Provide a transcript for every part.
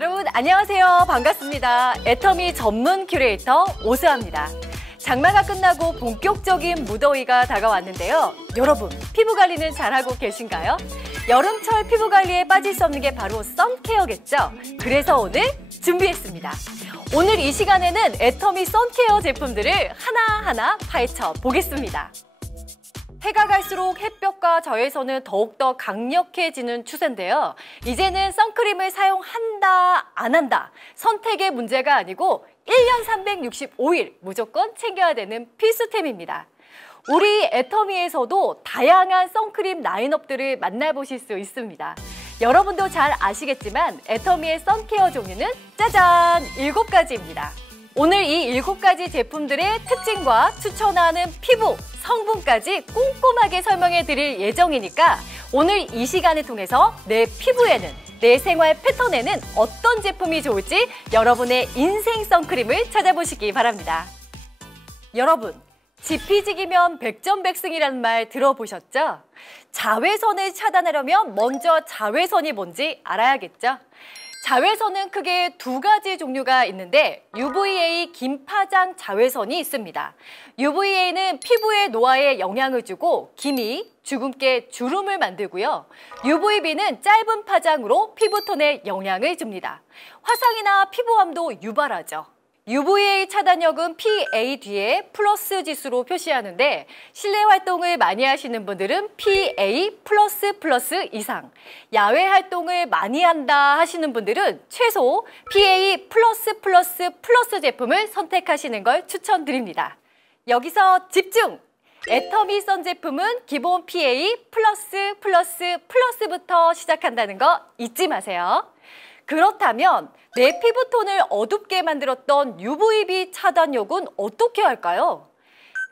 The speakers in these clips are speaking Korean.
여러분 안녕하세요. 반갑습니다. 애터미 전문 큐레이터 오수아입니다. 장마가 끝나고 본격적인 무더위가 다가왔는데요. 여러분 피부 관리는 잘하고 계신가요? 여름철 피부 관리에 빠질 수 없는 게 바로 선케어겠죠? 그래서 오늘 준비했습니다. 오늘 이 시간에는 애터미 선케어 제품들을 하나하나 파헤쳐 보겠습니다. 해가 갈수록 햇볕과 자외선은 더욱더 강력해지는 추세인데요. 이제는 선크림을 사용한다, 안 한다, 선택의 문제가 아니고 1년 365일 무조건 챙겨야 되는 필수템입니다. 우리 애터미에서도 다양한 선크림 라인업들을 만나보실 수 있습니다. 여러분도 잘 아시겠지만 애터미의 선케어 종류는 짜잔! 7가지입니다. 오늘 이 7가지 제품들의 특징과 추천하는 피부, 성분까지 꼼꼼하게 설명해 드릴 예정이니까 오늘 이 시간을 통해서 내 피부에는, 내 생활 패턴에는 어떤 제품이 좋을지 여러분의 인생 선크림을 찾아보시기 바랍니다. 여러분, 지피지기면 백전백승이라는 말 들어보셨죠? 자외선을 차단하려면 먼저 자외선이 뭔지 알아야겠죠? 자외선은 크게 2가지 종류가 있는데 UVA 김파장 자외선이 있습니다. UVA는 피부의 노화에 영향을 주고 기미, 주근깨, 주름을 만들고요. UVB는 짧은 파장으로 피부톤에 영향을 줍니다. 화상이나 피부암도 유발하죠. UVA 차단력은 PA 뒤에 플러스 지수로 표시하는데 실내 활동을 많이 하시는 분들은 PA+++ 이상, 야외 활동을 많이 한다 하시는 분들은 최소 PA+++ 제품을 선택하시는 걸 추천드립니다. 여기서 집중! 애터미 선 제품은 기본 PA++++부터 시작한다는 거 잊지 마세요. 그렇다면 내 피부톤을 어둡게 만들었던 UVB 차단력은 어떻게 할까요?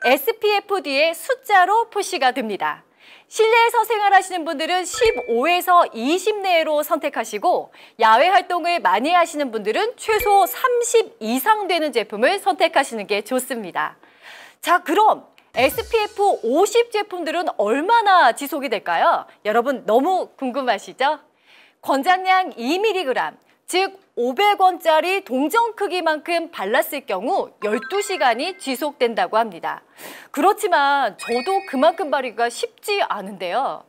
SPF 뒤에 숫자로 표시가 됩니다. 실내에서 생활하시는 분들은 15에서 20 내로 선택하시고 야외 활동을 많이 하시는 분들은 최소 30 이상 되는 제품을 선택하시는 게 좋습니다. 자, 그럼 SPF 50 제품들은 얼마나 지속이 될까요? 여러분 너무 궁금하시죠? 권장량 2mg, 즉 500원짜리 동전 크기만큼 발랐을 경우 12시간이 지속된다고 합니다. 그렇지만 저도 그만큼 바르기가 쉽지 않은데요.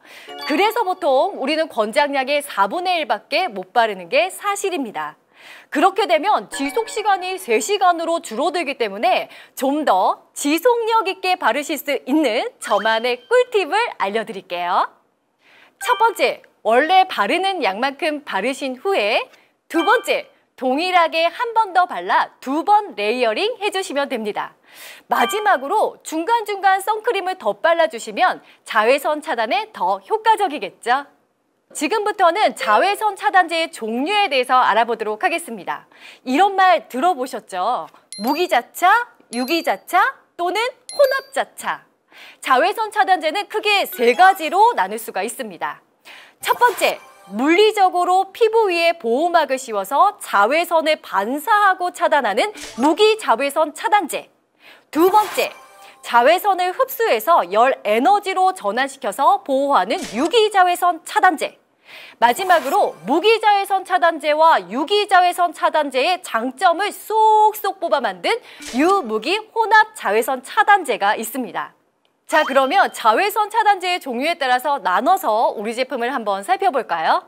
그래서 보통 우리는 권장량의 4분의 1밖에 못 바르는 게 사실입니다. 그렇게 되면 지속시간이 3시간으로 줄어들기 때문에 좀 더 지속력 있게 바르실 수 있는 저만의 꿀팁을 알려드릴게요. 첫 번째, 원래 바르는 양만큼 바르신 후에 두 번째, 동일하게 한 번 더 발라 2번 레이어링 해주시면 됩니다. 마지막으로 중간중간 선크림을 더 발라주시면 자외선 차단에 더 효과적이겠죠? 지금부터는 자외선 차단제의 종류에 대해서 알아보도록 하겠습니다. 이런 말 들어보셨죠? 무기자차, 유기자차 또는 혼합자차. 자외선 차단제는 크게 3가지로 나눌 수가 있습니다. 첫 번째, 물리적으로 피부 위에 보호막을 씌워서 자외선을 반사하고 차단하는 무기자외선 차단제. 두 번째, 자외선을 흡수해서 열 에너지로 전환시켜서 보호하는 유기자외선 차단제. 마지막으로 무기자외선 차단제와 유기자외선 차단제의 장점을 쏙쏙 뽑아 만든 유무기 혼합 자외선 차단제가 있습니다. 자, 그러면 자외선 차단제의 종류에 따라서 나눠서 우리 제품을 한번 살펴볼까요?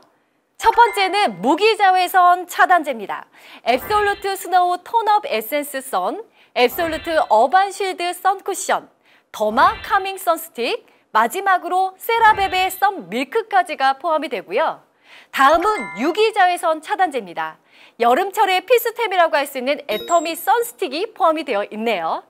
첫 번째는 무기자외선 차단제입니다. 앱솔루트 스노우 톤업 에센스 선, 앱솔루트 어반 실드 선 쿠션, 더마 카밍 선스틱, 마지막으로 세라베베 선 밀크까지가 포함이 되고요. 다음은 유기자외선 차단제입니다. 여름철의 필수템이라고 할 수 있는 애터미 선스틱이 포함이 되어 있네요.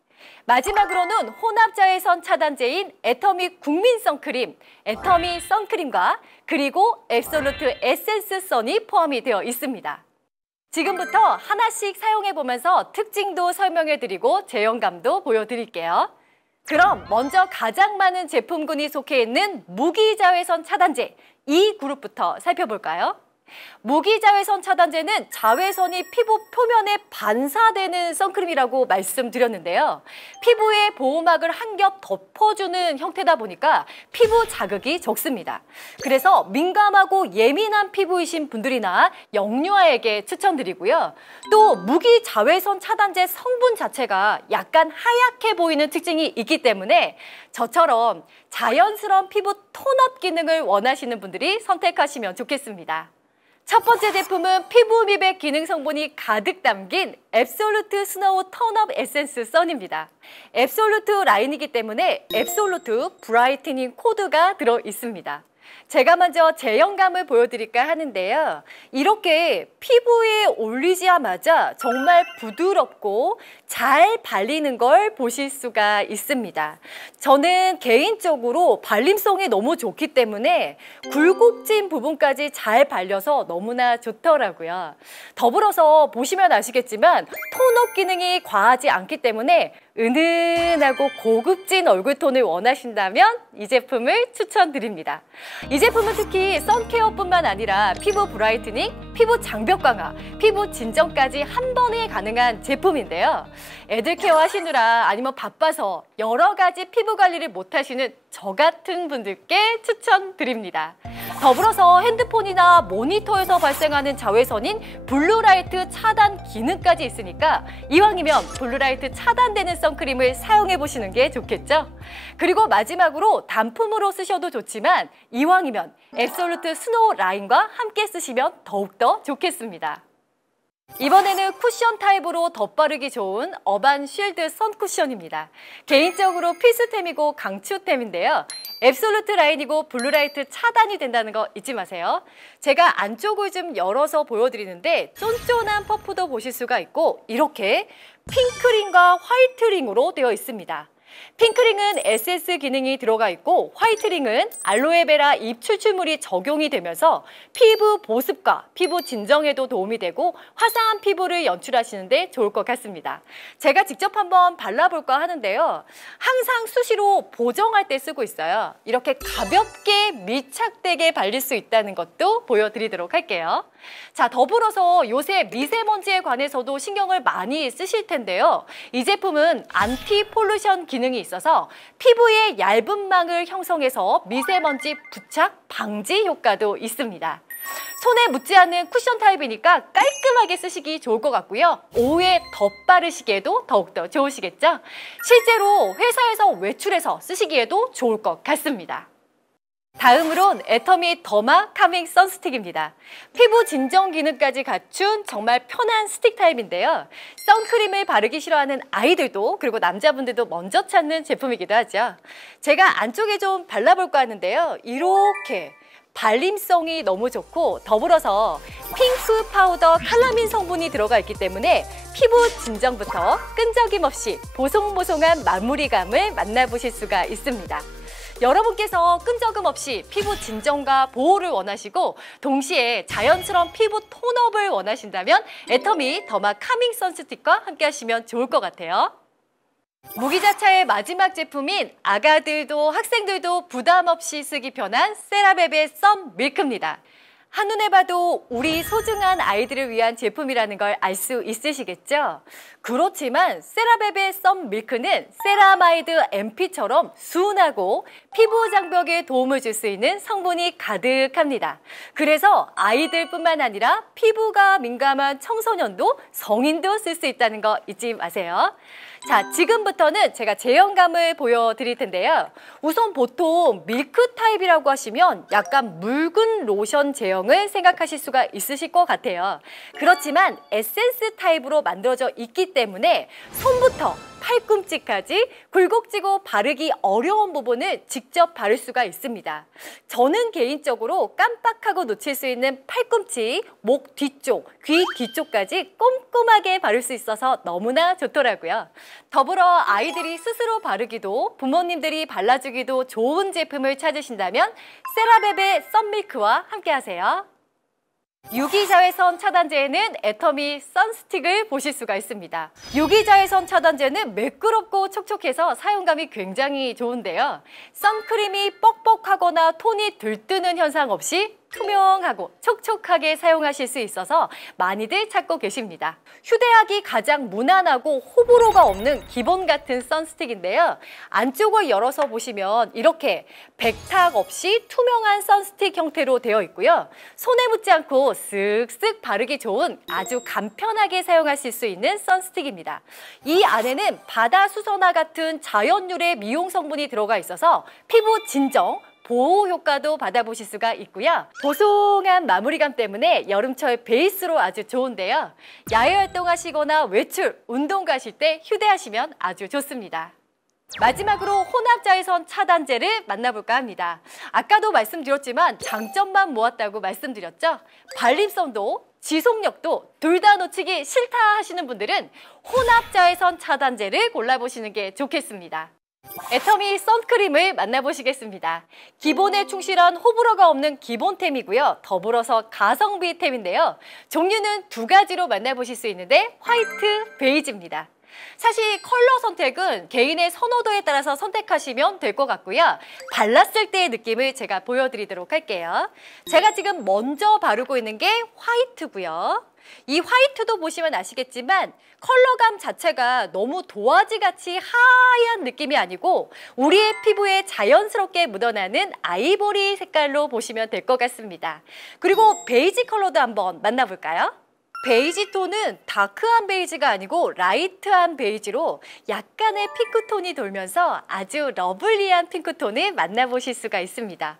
마지막으로는 혼합자외선 차단제인 애터미 국민 선크림, 애터미 선크림과 그리고 앱솔루트 에센스 선이 포함이 되어 있습니다. 지금부터 하나씩 사용해보면서 특징도 설명해드리고 제형감도 보여드릴게요. 그럼 먼저 가장 많은 제품군이 속해 있는 무기자외선 차단제, 이 그룹부터 살펴볼까요? 무기자외선 차단제는 자외선이 피부 표면에 반사되는 선크림이라고 말씀드렸는데요. 피부에 보호막을 한 겹 덮어주는 형태다 보니까 피부 자극이 적습니다. 그래서 민감하고 예민한 피부이신 분들이나 영유아에게 추천드리고요. 또 무기자외선 차단제 성분 자체가 약간 하얗게 보이는 특징이 있기 때문에 저처럼 자연스러운 피부 톤업 기능을 원하시는 분들이 선택하시면 좋겠습니다. 첫 번째 제품은 피부 미백 기능 성분이 가득 담긴 앱솔루트 스노우 턴업 에센스 선입니다. 앱솔루트 라인이기 때문에 앱솔루트 브라이트닝 코드가 들어 있습니다. 제가 먼저 제형감을 보여드릴까 하는데요. 이렇게 피부에 올리자마자 정말 부드럽고 잘 발리는 걸 보실 수가 있습니다. 저는 개인적으로 발림성이 너무 좋기 때문에 굴곡진 부분까지 잘 발려서 너무나 좋더라고요. 더불어서 보시면 아시겠지만 톤업 기능이 과하지 않기 때문에 은은하고 고급진 얼굴톤을 원하신다면 이 제품을 추천드립니다. 이 제품은 특히 선케어뿐만 아니라 피부 브라이트닝, 피부 장벽 강화, 피부 진정까지 한 번에 가능한 제품인데요. 애들 케어 하시느라 아니면 바빠서 여러 가지 피부 관리를 못 하시는 저 같은 분들께 추천드립니다. 더불어서 핸드폰이나 모니터에서 발생하는 자외선인 블루라이트 차단 기능까지 있으니까 이왕이면 블루라이트 차단되는 선크림을 사용해 보시는 게 좋겠죠? 그리고 마지막으로 단품으로 쓰셔도 좋지만 이왕이면 앱솔루트 스노우 라인과 함께 쓰시면 더욱더 좋겠습니다. 이번에는 쿠션 타입으로 덧바르기 좋은 어반 쉴드 선 쿠션입니다. 개인적으로 필수템이고 강추템인데요. 앱솔루트 라인이고 블루라이트 차단이 된다는 거 잊지 마세요. 제가 안쪽을 좀 열어서 보여드리는데 쫀쫀한 퍼프도 보실 수가 있고 이렇게 핑크링과 화이트링으로 되어 있습니다. 핑크링은 SS 기능이 들어가 있고 화이트링은 알로에베라 잎 추출물이 적용이 되면서 피부 보습과 피부 진정에도 도움이 되고 화사한 피부를 연출하시는 데 좋을 것 같습니다. 제가 직접 한번 발라볼까 하는데요. 항상 수시로 보정할 때 쓰고 있어요. 이렇게 가볍게 밀착되게 발릴 수 있다는 것도 보여드리도록 할게요. 자, 더불어서 요새 미세먼지에 관해서도 신경을 많이 쓰실 텐데요. 이 제품은 안티 폴루션 기능이 있어서 피부에 얇은 망을 형성해서 미세먼지 부착 방지 효과도 있습니다. 손에 묻지 않는 쿠션 타입이니까 깔끔하게 쓰시기 좋을 것 같고요. 오후에 덧바르시기에도 더욱더 좋으시겠죠? 실제로 회사에서 외출해서 쓰시기에도 좋을 것 같습니다. 다음으론 애터미 더마 카밍 선스틱입니다. 피부 진정 기능까지 갖춘 정말 편한 스틱 타입인데요. 선크림을 바르기 싫어하는 아이들도 그리고 남자분들도 먼저 찾는 제품이기도 하죠. 제가 안쪽에 좀 발라볼까 하는데요. 이렇게 발림성이 너무 좋고 더불어서 핑크 파우더 칼라민 성분이 들어가 있기 때문에 피부 진정부터 끈적임 없이 보송보송한 마무리감을 만나보실 수가 있습니다. 여러분께서 끈적임 없이 피부 진정과 보호를 원하시고 동시에 자연스러운 피부 톤업을 원하신다면 애터미 더마 카밍 선스틱과 함께 하시면 좋을 것 같아요. 무기자차의 마지막 제품인 아가들도 학생들도 부담 없이 쓰기 편한 세라베베 썸 밀크입니다. 한눈에 봐도 우리 소중한 아이들을 위한 제품이라는 걸 알 수 있으시겠죠? 그렇지만 세라베베 썸 밀크는 세라마이드 MP처럼 순하고 피부 장벽에 도움을 줄 수 있는 성분이 가득합니다. 그래서 아이들뿐만 아니라 피부가 민감한 청소년도 성인도 쓸 수 있다는 거 잊지 마세요. 자, 지금부터는 제가 제형감을 보여드릴 텐데요. 우선 보통 밀크 타입이라고 하시면 약간 묽은 로션 제형을 생각하실 수가 있으실 것 같아요. 그렇지만 에센스 타입으로 만들어져 있기 때문에 손부터 팔꿈치까지 굴곡지고 바르기 어려운 부분을 직접 바를 수가 있습니다. 저는 개인적으로 깜빡하고 놓칠 수 있는 팔꿈치, 목 뒤쪽, 귀 뒤쪽까지 꼼꼼하게 바를 수 있어서 너무나 좋더라고요. 더불어 아이들이 스스로 바르기도 부모님들이 발라주기도 좋은 제품을 찾으신다면 세라베베 썸밀크와 함께 하세요. 유기자외선 차단제에는 애터미 선스틱을 보실 수가 있습니다. 유기자외선 차단제는 매끄럽고 촉촉해서 사용감이 굉장히 좋은데요. 선크림이 뻑뻑하거나 톤이 들뜨는 현상 없이 투명하고 촉촉하게 사용하실 수 있어서 많이들 찾고 계십니다. 휴대하기 가장 무난하고 호불호가 없는 기본 같은 선스틱인데요. 안쪽을 열어서 보시면 이렇게 백탁 없이 투명한 선스틱 형태로 되어 있고요. 손에 묻지 않고 쓱쓱 바르기 좋은 아주 간편하게 사용하실 수 있는 선스틱입니다. 이 안에는 바다 수선화 같은 자연유래 미용 성분이 들어가 있어서 피부 진정, 보호 효과도 받아보실 수가 있고요. 보송한 마무리감 때문에 여름철 베이스로 아주 좋은데요. 야외 활동하시거나 외출, 운동 가실 때 휴대하시면 아주 좋습니다. 마지막으로 혼합자외선 차단제를 만나볼까 합니다. 아까도 말씀드렸지만 장점만 모았다고 말씀드렸죠. 발립성도 지속력도 둘 다 놓치기 싫다 하시는 분들은 혼합자외선 차단제를 골라보시는 게 좋겠습니다. 애터미 선크림을 만나보시겠습니다. 기본에 충실한 호불호가 없는 기본템이고요. 더불어서 가성비템인데요. 종류는 두 가지로 만나보실 수 있는데 화이트, 베이지입니다. 사실 컬러 선택은 개인의 선호도에 따라서 선택하시면 될 것 같고요. 발랐을 때의 느낌을 제가 보여드리도록 할게요. 제가 지금 먼저 바르고 있는 게 화이트고요. 이 화이트도 보시면 아시겠지만 컬러감 자체가 너무 도화지같이 하얀 느낌이 아니고 우리의 피부에 자연스럽게 묻어나는 아이보리 색깔로 보시면 될 것 같습니다. 그리고 베이지 컬러도 한번 만나볼까요? 베이지 톤은 다크한 베이지가 아니고 라이트한 베이지로 약간의 핑크톤이 돌면서 아주 러블리한 핑크톤을 만나보실 수가 있습니다.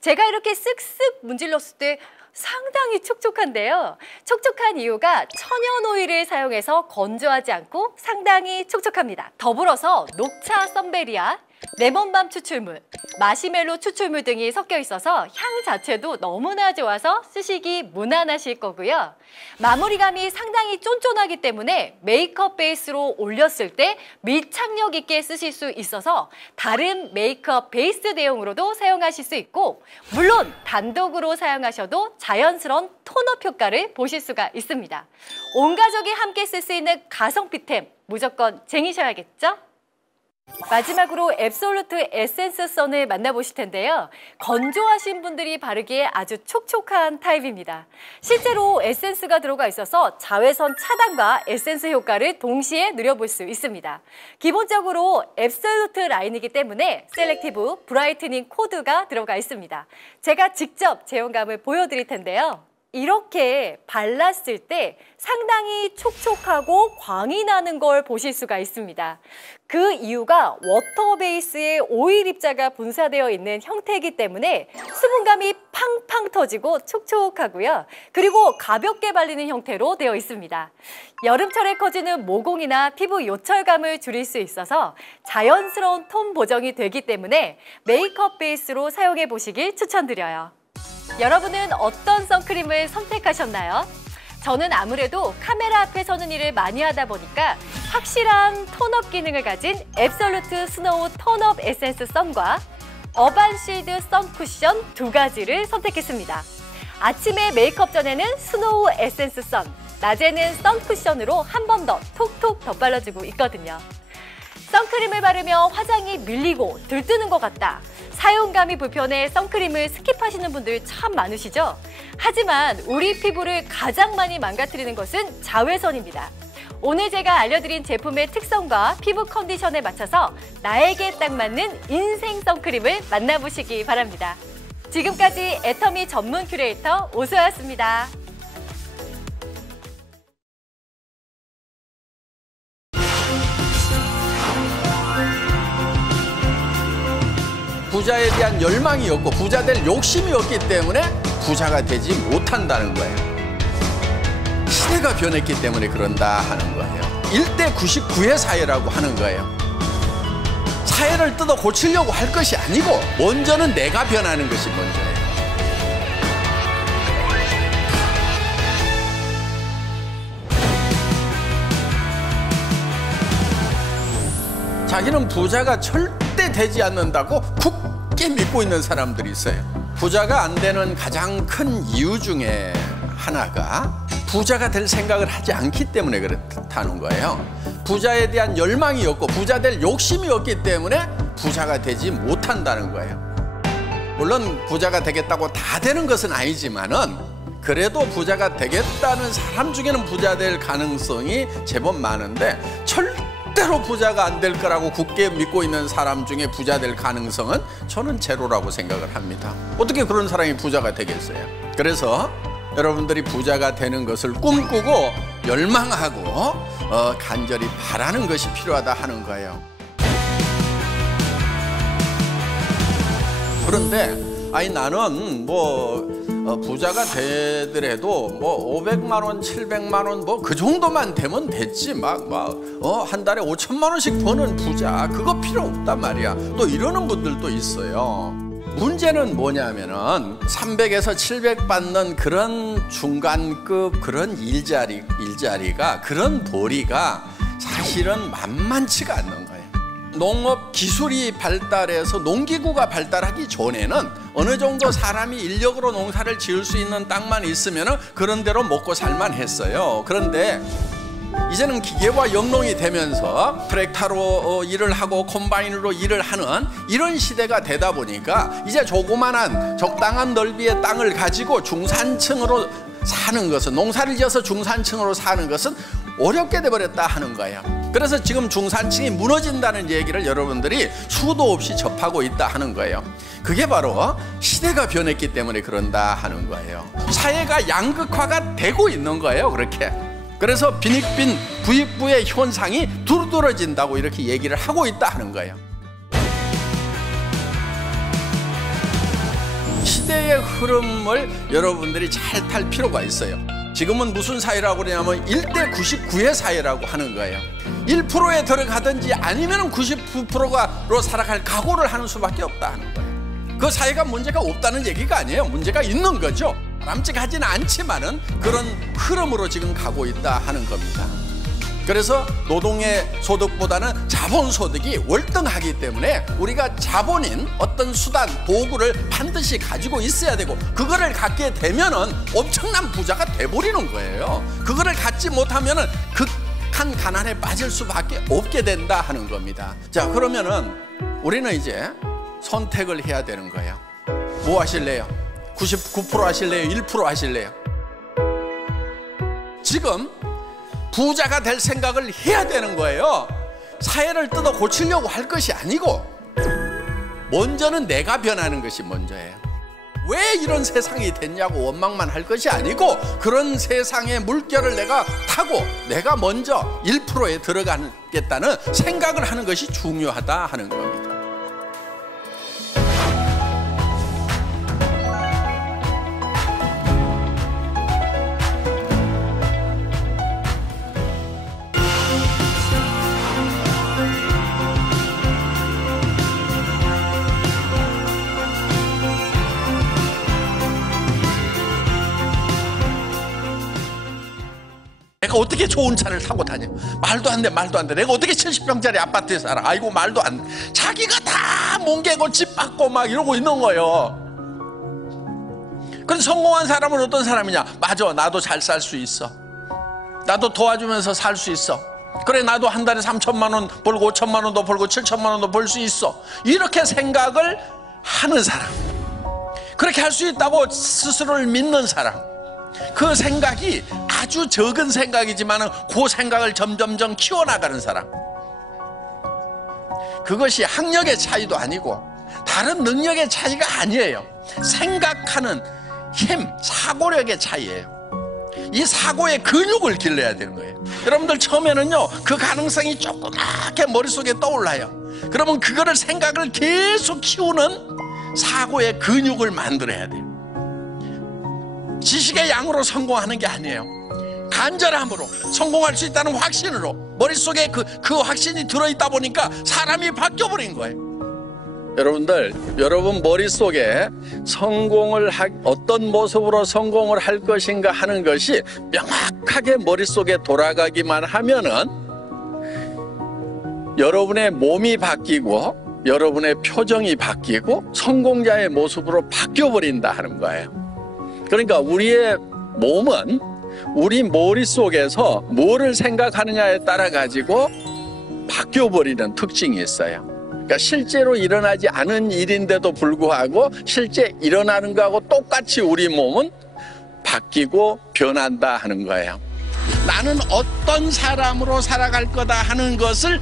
제가 이렇게 쓱쓱 문질렀을 때 상당히 촉촉한데요. 촉촉한 이유가 천연 오일을 사용해서 건조하지 않고 상당히 촉촉합니다. 더불어서 녹차 썬베리아, 레몬밤 추출물, 마시멜로 추출물 등이 섞여 있어서 향 자체도 너무나 좋아서 쓰시기 무난하실 거고요. 마무리감이 상당히 쫀쫀하기 때문에 메이크업 베이스로 올렸을 때 밀착력 있게 쓰실 수 있어서 다른 메이크업 베이스 대용으로도 사용하실 수 있고 물론 단독으로 사용하셔도 자연스러운 톤업 효과를 보실 수가 있습니다. 온 가족이 함께 쓸 수 있는 가성비템 무조건 쟁이셔야겠죠? 마지막으로 앱솔루트 에센스 선을 만나보실 텐데요. 건조하신 분들이 바르기에 아주 촉촉한 타입입니다. 실제로 에센스가 들어가 있어서 자외선 차단과 에센스 효과를 동시에 누려볼 수 있습니다. 기본적으로 앱솔루트 라인이기 때문에 셀렉티브 브라이트닝 코드가 들어가 있습니다. 제가 직접 제형감을 보여드릴 텐데요. 이렇게 발랐을 때 상당히 촉촉하고 광이 나는 걸 보실 수가 있습니다. 그 이유가 워터 베이스에 오일 입자가 분사되어 있는 형태이기 때문에 수분감이 팡팡 터지고 촉촉하고요. 그리고 가볍게 발리는 형태로 되어 있습니다. 여름철에 커지는 모공이나 피부 요철감을 줄일 수 있어서 자연스러운 톤 보정이 되기 때문에 메이크업 베이스로 사용해 보시길 추천드려요. 여러분은 어떤 선크림을 선택하셨나요? 저는 아무래도 카메라 앞에 서는 일을 많이 하다 보니까 확실한 톤업 기능을 가진 앱솔루트 스노우 톤업 에센스 선과 어반실드 선 쿠션 두 가지를 선택했습니다. 아침에 메이크업 전에는 스노우 에센스 선, 낮에는 선 쿠션으로 한 번 더 톡톡 덧발라주고 있거든요. 선크림을 바르며 화장이 밀리고 들뜨는 것 같다. 사용감이 불편해 선크림을 스킵하시는 분들 참 많으시죠? 하지만 우리 피부를 가장 많이 망가뜨리는 것은 자외선입니다. 오늘 제가 알려드린 제품의 특성과 피부 컨디션에 맞춰서 나에게 딱 맞는 인생 선크림을 만나보시기 바랍니다. 지금까지 애터미 전문 큐레이터 오수아였습니다. 부자에 대한 열망이었고 부자 될 욕심이었기 때문에 부자가 되지 못한다는 거예요. 시대가 변했기 때문에 그런다 하는 거예요. 1대 99의 사회라고 하는 거예요. 사회를 뜯어 고치려고 할 것이 아니고 먼저는 내가 변하는 것이 먼저예요. 자기는 부자가 절대 되지 않는다고 굳게 믿고 있는 사람들이 있어요. 부자가 안 되는 가장 큰 이유 중에 하나가 부자가 될 생각을 하지 않기 때문에 그렇다는 거예요. 부자에 대한 열망이었고 부자 될 욕심이었기 때문에 부자가 되지 못한다는 거예요. 물론 부자가 되겠다고 다 되는 것은 아니지만은 그래도 부자가 되겠다는 사람 중에는 부자 될 가능성이 제법 많은데 절대로 부자가 안 될 거라고 굳게 믿고 있는 사람 중에 부자 될 가능성은 저는 제로라고 생각을 합니다. 어떻게 그런 사람이 부자가 되겠어요? 그래서 여러분들이 부자가 되는 것을 꿈꾸고 열망하고 간절히 바라는 것이 필요하다 하는 거예요. 그런데 나는 부자가 되더라도 500만 원, 700만 원 그 정도만 되면 됐지 한 달에 5천만 원씩 버는 부자 그거 필요 없단 말이야. 또 이러는 분들도 있어요. 문제는 뭐냐면은 300에서 700 받는 그런 중간급 그런 일자리가 그런 도리가 사실은 만만치가 않는 거예요. 농업 기술이 발달해서 농기구가 발달하기 전에는 어느 정도 사람이 인력으로 농사를 지을 수 있는 땅만 있으면 그런 대로 먹고 살만 했어요. 그런데 이제는 기계와 영농이 되면서 트랙터로 일을 하고 콤바인으로 일을 하는 이런 시대가 되다 보니까 이제 조그만한 적당한 넓이의 땅을 가지고 중산층으로 사는 것은, 농사를 지어서 중산층으로 사는 것은 어렵게 돼버렸다 하는 거예요. 그래서 지금 중산층이 무너진다는 얘기를 여러분들이 수도 없이 접하고 있다 하는 거예요. 그게 바로 시대가 변했기 때문에 그런다 하는 거예요. 사회가 양극화가 되고 있는 거예요. 그렇게. 그래서 빈익빈 부익부의 현상이 두드러진다고 이렇게 얘기를 하고 있다 하는 거예요. 시대의 흐름을 여러분들이 잘 탈 필요가 있어요. 지금은 무슨 사회라고 그러냐면 1대 99의 사회라고 하는 거예요. 1%에 들어가든지 아니면 99%로 살아갈 각오를 하는 수밖에 없다 하는 거예요. 그 사회가 문제가 없다는 얘기가 아니에요. 문제가 있는 거죠. 바람직하지는 않지만은 그런 흐름으로 지금 가고 있다 하는 겁니다. 그래서 노동의 소득보다는 자본소득이 월등하기 때문에 우리가 자본인 어떤 수단, 도구를 반드시 가지고 있어야 되고 그거를 갖게 되면은 엄청난 부자가 돼버리는 거예요. 그거를 갖지 못하면은 극한 가난에 빠질 수밖에 없게 된다 하는 겁니다. 자, 그러면은 우리는 이제 선택을 해야 되는 거예요. 뭐 하실래요? 99% 하실래요? 1% 하실래요? 지금 부자가 될 생각을 해야 되는 거예요. 사회를 뜯어 고치려고 할 것이 아니고 먼저는 내가 변하는 것이 먼저예요. 왜 이런 세상이 됐냐고 원망만 할 것이 아니고 그런 세상의 물결을 내가 타고 내가 먼저 1%에 들어가겠다는 생각을 하는 것이 중요하다 하는 겁니다. 내가 어떻게 좋은 차를 타고 다녀? 말도 안 돼, 말도 안 돼. 내가 어떻게 70평짜리 아파트에 살아? 아이고, 말도 안 돼. 자기가 다 뭉개고 집 받고 막 이러고 있는 거예요. 그런데 성공한 사람은 어떤 사람이냐? 맞아, 나도 잘 살 수 있어. 나도 도와주면서 살 수 있어. 그래, 나도 한 달에 3천만 원 벌고 5천만 원도 벌고 7천만 원도 벌 수 있어. 이렇게 생각을 하는 사람, 그렇게 할 수 있다고 스스로를 믿는 사람, 그 생각이 아주 적은 생각이지만 그 생각을 점점점 키워나가는 사람, 그것이 학력의 차이도 아니고 다른 능력의 차이가 아니에요. 생각하는 힘, 사고력의 차이예요. 이 사고의 근육을 길러야 되는 거예요. 여러분들 처음에는요, 그 가능성이 조그맣게 머릿속에 떠올라요. 그러면 그거를 생각을 계속 키우는 사고의 근육을 만들어야 돼요. 지식의 양으로 성공하는 게 아니에요. 간절함으로 성공할 수 있다는 확신으로 머릿속에 그 확신이 들어있다 보니까 사람이 바뀌어버린 거예요. 여러분들, 여러분 머릿속에 어떤 모습으로 성공을 할 것인가 하는 것이 명확하게 머릿속에 돌아가기만 하면은 여러분의 몸이 바뀌고 여러분의 표정이 바뀌고 성공자의 모습으로 바뀌어버린다 하는 거예요. 그러니까 우리의 몸은 우리 머릿속에서 뭐를 생각하느냐에 따라 가지고 바뀌어버리는 특징이 있어요. 그러니까 실제로 일어나지 않은 일인데도 불구하고 실제 일어나는 거하고 똑같이 우리 몸은 바뀌고 변한다 하는 거예요. 나는 어떤 사람으로 살아갈 거다 하는 것을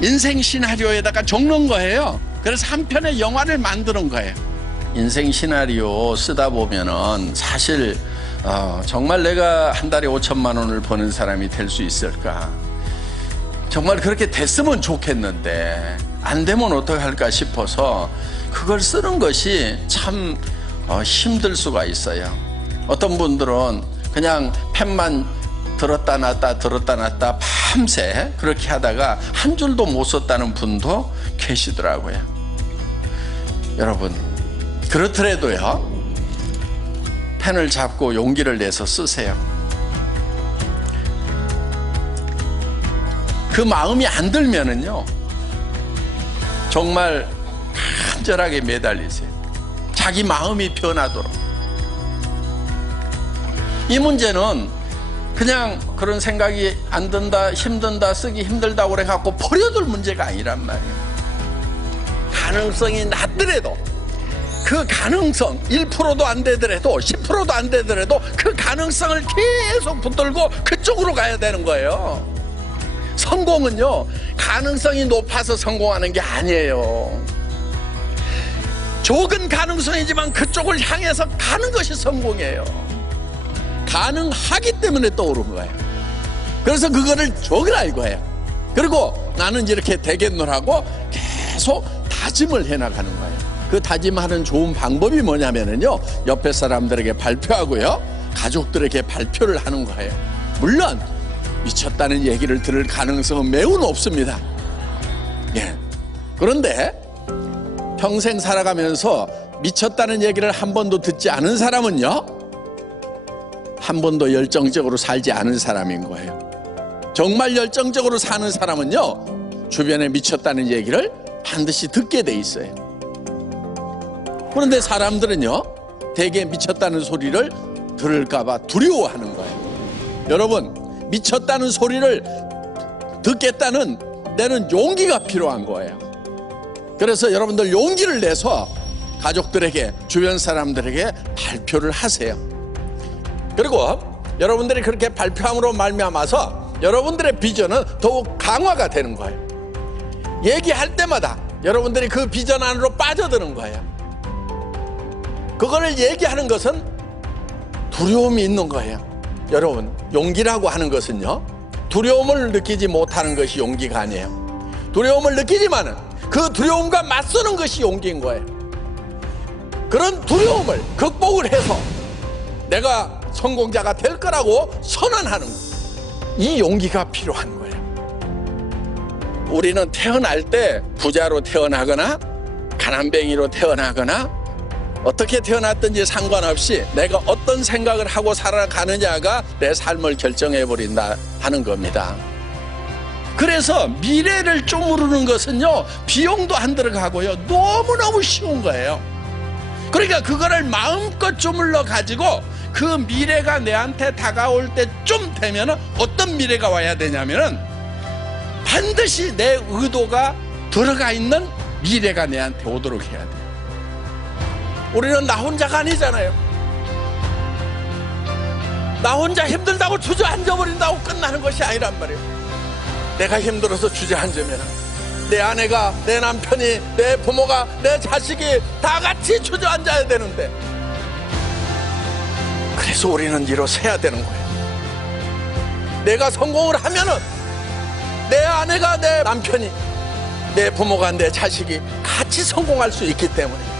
인생 시나리오에다가 적는 거예요. 그래서 한 편의 영화를 만드는 거예요. 인생 시나리오 쓰다 보면은 사실 정말 내가 한 달에 5천만 원을 버는 사람이 될 수 있을까? 정말 그렇게 됐으면 좋겠는데 안 되면 어떡할까 싶어서 그걸 쓰는 것이 참 힘들 수가 있어요. 어떤 분들은 그냥 펜만 들었다 놨다 밤새 그렇게 하다가 한 줄도 못 썼다는 분도 계시더라고요. 여러분, 그렇더라도요, 펜을 잡고 용기를 내서 쓰세요. 그 마음이 안 들면은요, 정말 간절하게 매달리세요. 자기 마음이 변하도록. 이 문제는 그냥 그런 생각이 안 든다, 힘든다, 쓰기 힘들다고 그래갖고 버려둘 문제가 아니란 말이에요. 가능성이 낮더라도 그 가능성 1%도 안 되더라도 10%도 안 되더라도 그 가능성을 계속 붙들고 그쪽으로 가야 되는 거예요. 성공은요, 가능성이 높아서 성공하는 게 아니에요. 적은 가능성이지만 그쪽을 향해서 가는 것이 성공이에요. 가능하기 때문에 떠오른 거예요. 그래서 그거를 적을 알고 해요. 그리고 나는 이렇게 되겠노라고 계속 다짐을 해나가는 거예요. 그 다짐하는 좋은 방법이 뭐냐면요, 옆에 사람들에게 발표하고요, 가족들에게 발표를 하는 거예요. 물론 미쳤다는 얘기를 들을 가능성은 매우 높습니다. 예. 그런데 평생 살아가면서 미쳤다는 얘기를 한 번도 듣지 않은 사람은요, 한 번도 열정적으로 살지 않은 사람인 거예요. 정말 열정적으로 사는 사람은요, 주변에 미쳤다는 얘기를 반드시 듣게 돼 있어요. 그런데 사람들은요, 대개 미쳤다는 소리를 들을까봐 두려워하는 거예요. 여러분, 미쳤다는 소리를 듣겠다는 내는 용기가 필요한 거예요. 그래서 여러분들 용기를 내서 가족들에게, 주변 사람들에게 발표를 하세요. 그리고 여러분들이 그렇게 발표함으로 말미암아서 여러분들의 비전은 더욱 강화가 되는 거예요. 얘기할 때마다 여러분들이 그 비전 안으로 빠져드는 거예요. 그거를 얘기하는 것은 두려움이 있는 거예요. 여러분, 용기라고 하는 것은요, 두려움을 느끼지 못하는 것이 용기가 아니에요. 두려움을 느끼지만은 그 두려움과 맞서는 것이 용기인 거예요. 그런 두려움을 극복을 해서 내가 성공자가 될 거라고 선언하는 거예요. 이 용기가 필요한 거예요. 우리는 태어날 때 부자로 태어나거나 가난뱅이로 태어나거나 어떻게 태어났든지 상관없이 내가 어떤 생각을 하고 살아가느냐가 내 삶을 결정해버린다 하는 겁니다. 그래서 미래를 쪼무르는 것은요, 비용도 안 들어가고요, 너무너무 쉬운 거예요. 그러니까 그거를 마음껏 쪼물러 가지고 그 미래가 내한테 다가올 때쯤 되면 어떤 미래가 와야 되냐면은 반드시 내 의도가 들어가 있는 미래가 내한테 오도록 해야 돼요. 우리는 나 혼자가 아니잖아요. 나 혼자 힘들다고 주저앉아버린다고 끝나는 것이 아니란 말이에요. 내가 힘들어서 주저앉으면 내 아내가, 내 남편이, 내 부모가, 내 자식이 다 같이 주저앉아야 되는데, 그래서 우리는 일어서야 되는 거예요. 내가 성공을 하면은 내 아내가, 내 남편이, 내 부모가, 내 자식이 같이 성공할 수 있기 때문에,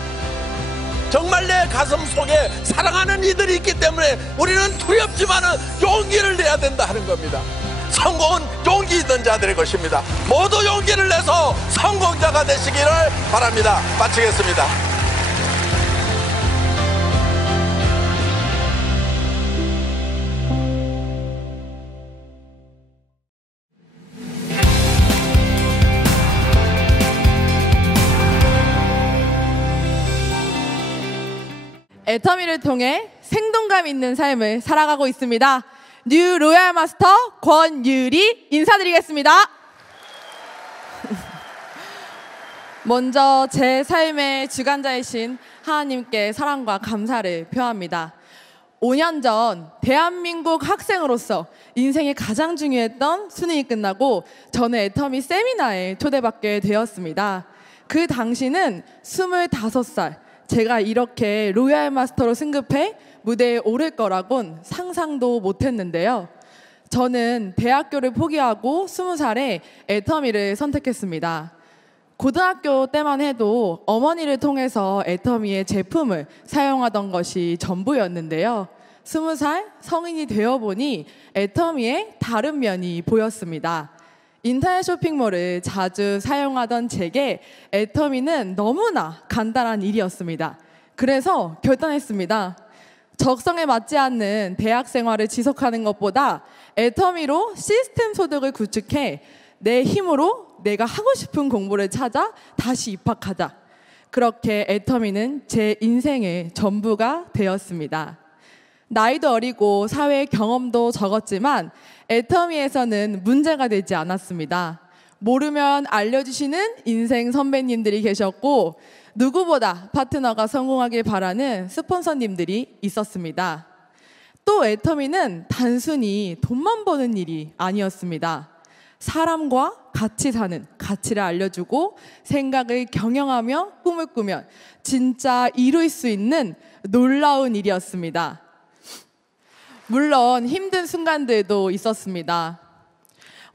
정말 내 가슴 속에 사랑하는 이들이 있기 때문에 우리는 두렵지만은 용기를 내야 된다 하는 겁니다. 성공은 용기 있던 자들의 것입니다. 모두 용기를 내서 성공자가 되시기를 바랍니다. 마치겠습니다. 애터미를 통해 생동감 있는 삶을 살아가고 있습니다. 뉴 로얄 마스터 권유리 인사드리겠습니다. 먼저 제 삶의 주관자이신 하나님께 사랑과 감사를 표합니다. 5년 전 대한민국 학생으로서 인생에 가장 중요했던 수능이 끝나고 저는 애터미 세미나에 초대받게 되었습니다. 그 당시는 25살, 제가 이렇게 로얄 마스터로 승급해 무대에 오를 거라곤 상상도 못했는데요. 저는 대학교를 포기하고 20살에 애터미를 선택했습니다. 고등학교 때만 해도 어머니를 통해서 애터미의 제품을 사용하던 것이 전부였는데요. 20살 성인이 되어보니 애터미의 다른 면이 보였습니다. 인터넷 쇼핑몰을 자주 사용하던 제게 애터미는 너무나 간단한 일이었습니다. 그래서 결단했습니다. 적성에 맞지 않는 대학 생활을 지속하는 것보다 애터미로 시스템 소득을 구축해 내 힘으로 내가 하고 싶은 공부를 찾아 다시 입학하자. 그렇게 애터미는 제 인생의 전부가 되었습니다. 나이도 어리고 사회 경험도 적었지만 애터미에서는 문제가 되지 않았습니다. 모르면 알려주시는 인생 선배님들이 계셨고 누구보다 파트너가 성공하길 바라는 스폰서님들이 있었습니다. 또 애터미는 단순히 돈만 버는 일이 아니었습니다. 사람과 같이 사는 가치를 알려주고 생각을 경영하며 꿈을 꾸면 진짜 이룰 수 있는 놀라운 일이었습니다. 물론 힘든 순간들도 있었습니다.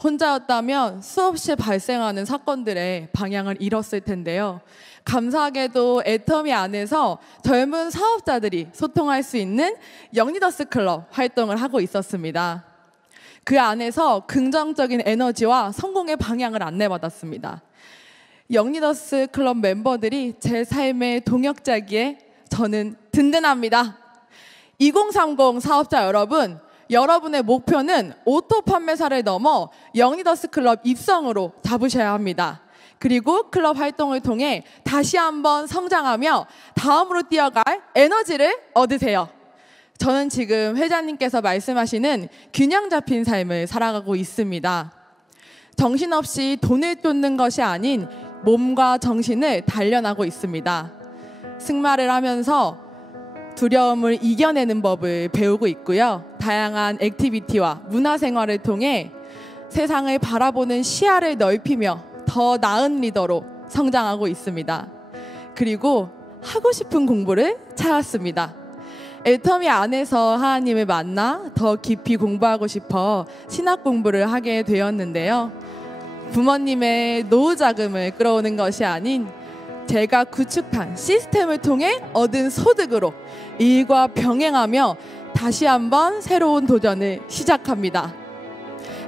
혼자였다면 수없이 발생하는 사건들의 방향을 잃었을 텐데요. 감사하게도 애터미 안에서 젊은 사업자들이 소통할 수 있는 영리더스 클럽 활동을 하고 있었습니다. 그 안에서 긍정적인 에너지와 성공의 방향을 안내받았습니다. 영리더스 클럽 멤버들이 제 삶의 동역자기에 저는 든든합니다. 2030 사업자 여러분, 여러분의 목표는 오토 판매사를 넘어 영리더스 클럽 입성으로 잡으셔야 합니다. 그리고 클럽 활동을 통해 다시 한번 성장하며 다음으로 뛰어갈 에너지를 얻으세요. 저는 지금 회장님께서 말씀하시는 균형 잡힌 삶을 살아가고 있습니다. 정신없이 돈을 쫓는 것이 아닌 몸과 정신을 단련하고 있습니다. 승마를 하면서 두려움을 이겨내는 법을 배우고 있고요. 다양한 액티비티와 문화생활을 통해 세상을 바라보는 시야를 넓히며 더 나은 리더로 성장하고 있습니다. 그리고 하고 싶은 공부를 찾았습니다. 애터미 안에서 하나님을 만나 더 깊이 공부하고 싶어 신학 공부를 하게 되었는데요. 부모님의 노후 자금을 끌어오는 것이 아닌 제가 구축한 시스템을 통해 얻은 소득으로 일과 병행하며 다시 한번 새로운 도전을 시작합니다.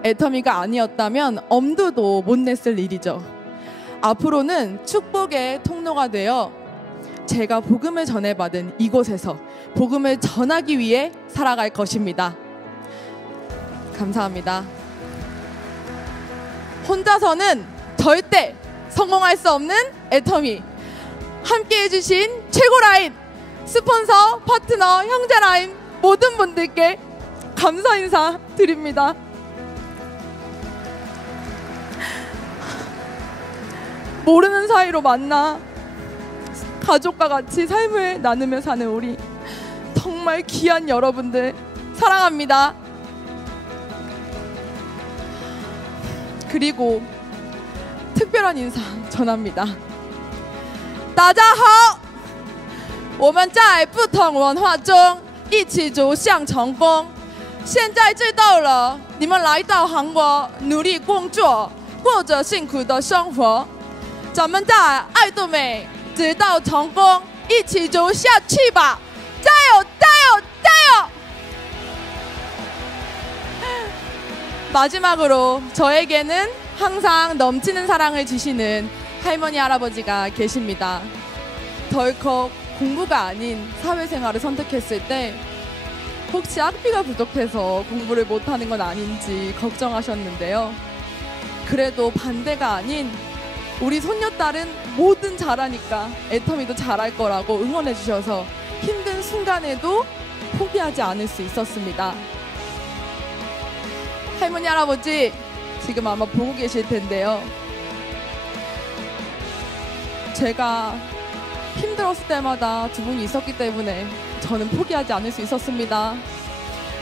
애터미가 아니었다면 엄두도 못 냈을 일이죠. 앞으로는 축복의 통로가 되어 제가 복음을 전해받은 이곳에서 복음을 전하기 위해 살아갈 것입니다. 감사합니다. 혼자서는 절대 성공할 수 없는 애터미, 함께 해주신 최고 라인, 스폰서, 파트너, 형제 라인 모든 분들께 감사 인사 드립니다. 모르는 사이로 만나 가족과 같이 삶을 나누며 사는 우리 정말 귀한 여러분들 사랑합니다. 그리고 특별한 인사 전합니다. 大家好，我们在不同文化中一起走向成功。现在知道了，你们来到韩国努力工作，过着幸福的生活。咱们在爱多美直到成功，一起走下去吧！加油，加油，加油！ 마지막으로 저에게는 항상 넘치는 사랑을 주시는 할머니 할아버지가 계십니다. 덜컥 공부가 아닌 사회생활을 선택했을 때 혹시 학비가 부족해서 공부를 못하는 건 아닌지 걱정하셨는데요. 그래도 반대가 아닌 우리 손녀딸은 뭐든 잘하니까 애터미도 잘할 거라고 응원해 주셔서 힘든 순간에도 포기하지 않을 수 있었습니다. 할머니 할아버지 지금 아마 보고 계실 텐데요. 제가 힘들었을 때마다 두 분이 있었기 때문에 저는 포기하지 않을 수 있었습니다.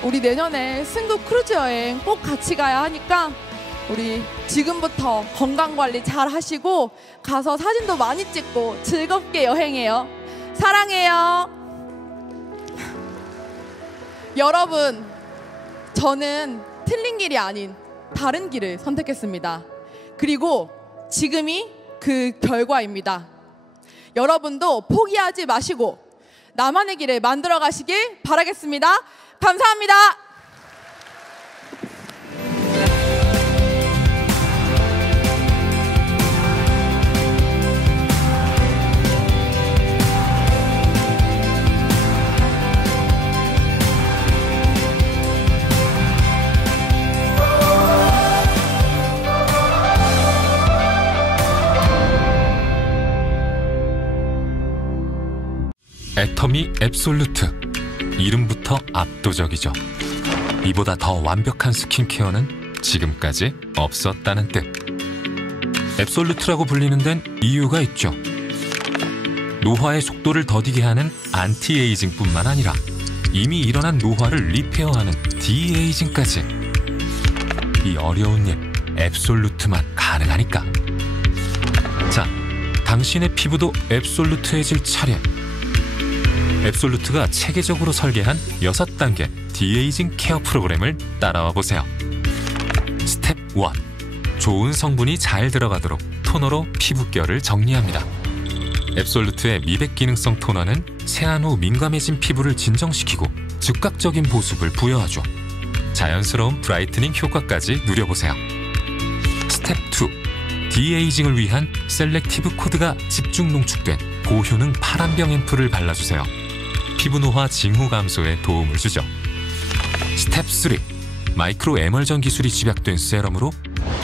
우리 내년에 승도 크루즈 여행 꼭 같이 가야 하니까 우리 지금부터 건강관리 잘 하시고 가서 사진도 많이 찍고 즐겁게 여행해요. 사랑해요. 여러분, 저는 틀린 길이 아닌 다른 길을 선택했습니다. 그리고 지금이 그 결과입니다. 여러분도 포기하지 마시고 나만의 길을 만들어 가시길 바라겠습니다. 감사합니다. 애터미 앱솔루트. 이름부터 압도적이죠. 이보다 더 완벽한 스킨케어는 지금까지 없었다는 뜻. 앱솔루트라고 불리는 데는 이유가 있죠. 노화의 속도를 더디게 하는 안티에이징뿐만 아니라 이미 일어난 노화를 리페어하는 디에이징까지. 이 어려운 일, 앱솔루트만 가능하니까. 자, 당신의 피부도 앱솔루트해질 차례. 앱솔루트가 체계적으로 설계한 6단계 디에이징 케어 프로그램을 따라와 보세요. 스텝 1. 좋은 성분이 잘 들어가도록 토너로 피부결을 정리합니다. 앱솔루트의 미백 기능성 토너는 세안 후 민감해진 피부를 진정시키고 즉각적인 보습을 부여하죠. 자연스러운 브라이트닝 효과까지 누려보세요. 스텝 2. 디에이징을 위한 셀렉티브 코드가 집중 농축된 고효능 파란병 앰플을 발라주세요. 피부 노화 징후 감소에 도움을 주죠. 스텝 3. 마이크로 에멀전 기술이 집약된 세럼으로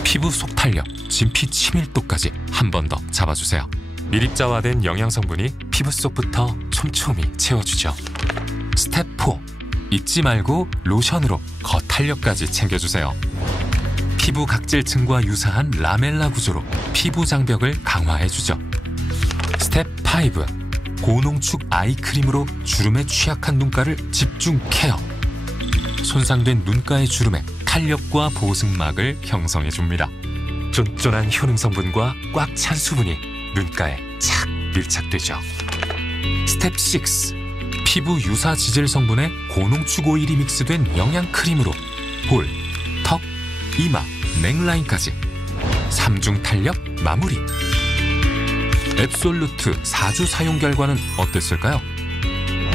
피부 속 탄력, 진피 치밀도까지 한 번 더 잡아주세요. 미립자화된 영양성분이 피부 속부터 촘촘히 채워주죠. 스텝 4. 잊지 말고 로션으로 겉탄력까지 챙겨주세요. 피부 각질층과 유사한 라멜라 구조로 피부 장벽을 강화해주죠. 스텝 5. 고농축 아이크림으로 주름에 취약한 눈가를 집중 케어. 손상된 눈가의 주름에 탄력과 보습막을 형성해줍니다. 쫀쫀한 효능 성분과 꽉 찬 수분이 눈가에 착 밀착되죠. 스텝 6. 피부 유사 지질 성분의 고농축 오일이 믹스된 영양 크림으로 볼, 턱, 이마, 넥라인까지 3중 탄력 마무리. 앱솔루트 4주 사용 결과는 어땠을까요?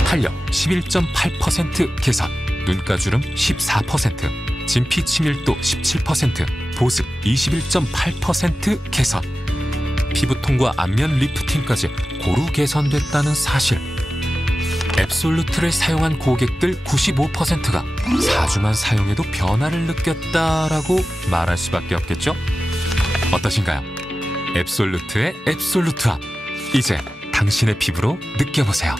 탄력 11.8% 개선, 눈가주름 14%, 진피 치밀도 17%, 보습 21.8% 개선, 피부톤과 안면 리프팅까지 고루 개선됐다는 사실. 앱솔루트를 사용한 고객들 95%가 4주만 사용해도 변화를 느꼈다라고 말할 수밖에 없겠죠? 어떠신가요? 앱솔루트의 앱솔루트함. 이제 당신의 피부로 느껴보세요.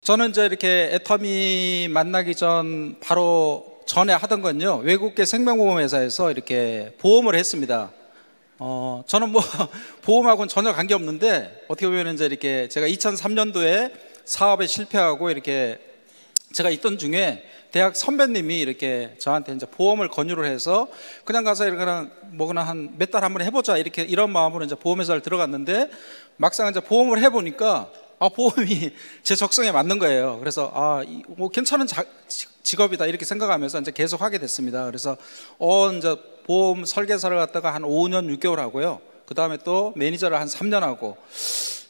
저는 이제 이렇게 애터미 만나기 전 바로 전에 하던 건요, 외국계 생명보험회사에서 이렇게 보험을 했습니다. 저는 뭐 보험하고는 전혀 관계 없는데 어떻게 보면 이제 이렇게 제가 2003년도에 사업에 실패하고 이렇게 제가 있던 중에 대학 선배님이 이렇게 저한테 이제 보험을 권유를 해서 그냥 가서 그냥 뭐거나 한 몇 달 한번 해보자 이렇게 이런 마음으로 이제 보험회사를 들어갔는데 막상 이제 보험을 해보니까 보험이 제 적성에 맞는 거예요. 그래서 뭐 괜찮은 직업이다 이렇게 생각하면서 이제 계속 하게 됐습니다. 그래서 이제 보험 설계사를 갖다가 한 5년 6개월 하고요. 그 다음에 또 매니저를 한 3년 하고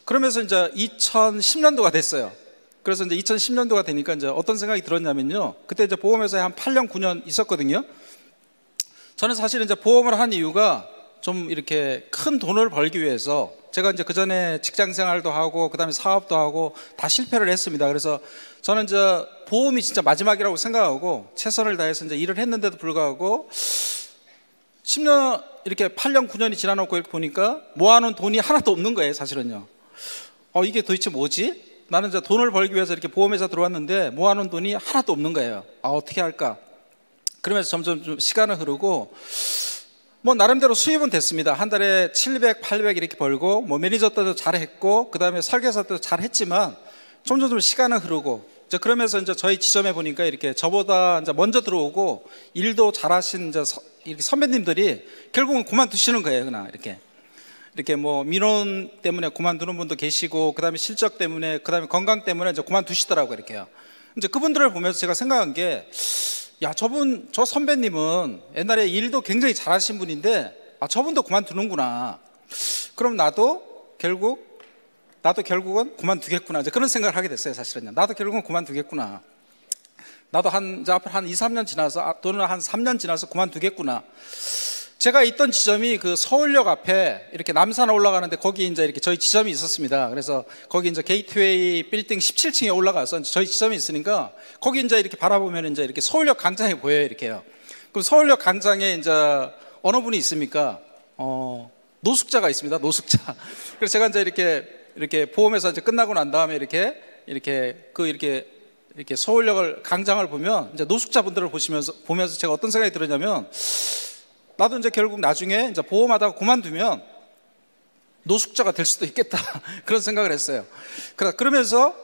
그러면서 이제 2010년도가 됐어요. 그래서 이제 2010년도가 되니까 이제 어떤 생각이 들었냐면요. 그때 이제 보험회사에 한 8년, 9년 있었거든요. 저는 사실 이제 보험을 한 이유가 좀 이렇게 큰 돈을 벌기 위해서 제가 이제 그 전에 직장 생활도 하고 그 다음에 사업도 하고 다 실패를 했습니다. 그래서 저는 이제 보험이 진짜 마지막이라고 생각하고 최선을 다해서 이제 일을 했는데도 불구하고 10년 이렇게 8년, 9년이 지나놓고 이렇게 보니까 모아놓은 돈이 하나도 없는 거예요, 사실은요. 이게 도대체 뭐지? 나는 이제 돈을 벌기 위해서 이렇게 보험회사 들어왔는데 모아놓은 돈이 하나도 없는 거예요. 아, 어떻게 할까? 그러면서 점점 좀 시간은 흐르고 뭐 나름대로 수입은 됐습니다. 한 달에 700, 800 이렇게 벌고 뭐 매니저 때도 잘했고 그 다음에 설계사 때도 잘했지만 점점 좀 시간은 흐르고 이제 그러면서 이제 저희 지점에 보니까 이렇게 저보다 이제 먼저 들어오고 일도 잘하신 이제 이렇게 선배님들이 결국은 그만두시는 거예요. 그냥 이렇게 뭐 민원 때문에 그만두는 분도 계시고 그다음에 실적 때문에 그다음에 건강 때문에 이제 그만두시더라고요. 이렇게요. 이제 그분들을 보면서 제가 생각한 게 야, 저 선배님은 옛날에 일도 굉장히 잘하신 분인데 아, 저분도 그만두는구나. 그럼 나도 결국은 그만두겠구나. 이제 그런 생각을 하게 됐어요, 사실은요. 나도 결국은 그만두겠구나. 나도 앞으로 한 2, 3년 지나서 또는 한 3년 지나서 그만두겠구나. 제가 있던 지점이 그 서울역 앞에 이렇게 남산 올라가는데 거기 이제 이렇게 저희 지점이 있었습니다. 그래서 거기 이제 게이트웨이 빌딩 17층에 올라가서 저희 지점이 있으니까 거기 이제 이렇게 바라보면 이제 이렇게 서울역 광장이 보여요. 이렇게요. 그럼 서울역 광장에 이제 어느 분이 있습니까? 노숙자가 있습니다. 노숙자. 그래서 제가 이제 이렇게 보험회사 이제 끝나고 난 다음에 이렇게 서울역을 광장을 보면 이제 노숙자분들을 보면서 제가 어떤 생각이 들었냐면 나도 이제 결국 나중에 이제 보험하다가 그만두면 노숙자가 될 수도 있겠다. 그런 생각을 했어요. 그러면서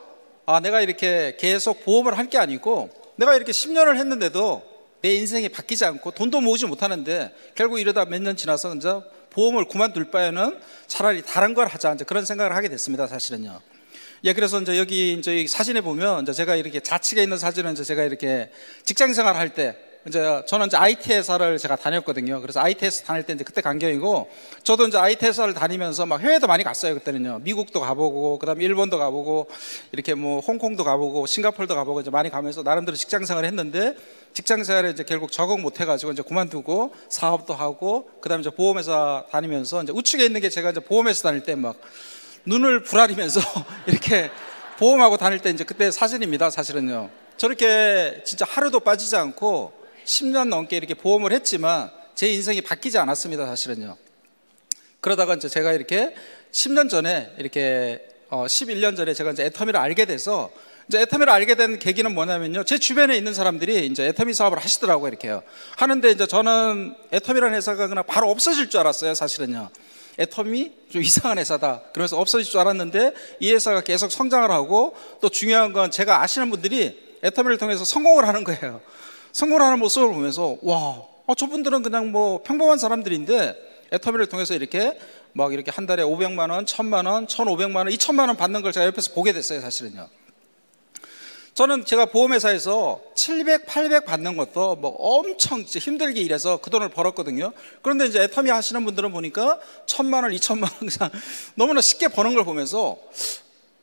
아, 내가 이렇게 계속 보험을 할 게 아니고 내가 이렇게 10년을 했는데도 내 인생이 바뀌지 않고 돈도 모으지 못하는데 결국 이러다 몇 년 지나서 이제 보험을 그만둘 바에는 차라리 다른 걸 하자. 이제 그런 생각을 하게 됐습니다. 사실은요. 예, 그래서 이제 여기 사진에 보면 이제 제가 이렇게 좌측에 있는 사진은 이제 제가 이렇게 직장 생활 할 때 저는 이제 IT 회사를 제가 다녔거든요. 그래서 IT 회사 다닐 때 이제 그때 간경이고 저도 이제 IT 회사를 다니면서 막 해외도 많이 갔어요. 그때는요. 미국도 가보고 그다음에 일본도 가보고 이렇게 뭐 홍콩도 가보고 싱가포르도 가보고 이제 많이 가면서 나름대로 직장 생활을 했는데 직장 생활에 이제 결국 적응 못 해가지고 이제 그만두고 사업도 하고 그다음에 이제 보험회사 다니면서 이제 우측에 있는 게 제가 이제 보험회사 다닐 때 막 눈을 부라리면서 이렇게 보험하고 다닐 때 이제 그때 사진입니다. 사실은요. 저렇게 진짜 하루도 빠지지 않고 10년 넘게 이렇게 보험을 했지만 제 인생이 바뀌지 않았습니다. 사실은요. 그러다가 이제 제가 이렇게 10년 전에 이렇게 11년 전에 제가 이제 애터미를 알게 돼서 이제 애터미를 알게 된 계기는 뭐냐면요. 제 주변에 있는 사람들이 이제 애터미 사업을 하시더라고요. 이렇게요. 하는데 이제 저는 애터미라는 회사가 그냥 바로 없어질 줄 알았어요. 사실은요. 애터미 좀 이상한 회사다. 그러면서 없어질 줄 알았는데 이 회사가 계속 성장을 하고 또 중요한 건 제가 아시는 분들이 애터미를 통해서 성공을 하는 거예요. 성공을 하는 모습을 보면서 와, 저분들은 그냥 뭐 평범한 사람들인데 애터미를 통해서 이렇게 막 이렇게 한 달에 500만 원, 1000만 원, 1500만 원, 2000만 원 받는 걸 제가 옆에서 보게 됐어요. 사실은요. 저는 제가 보험회사에서 700, 800 받는 것도 뭐 엄청 힘들게 일해서 그 돈을 벌었거든요. 그런데 이제 애터미 하시는 분들은 보니까 1000만 원, 2000만 원 그냥 너무나 쉽게 버는 걸 보면서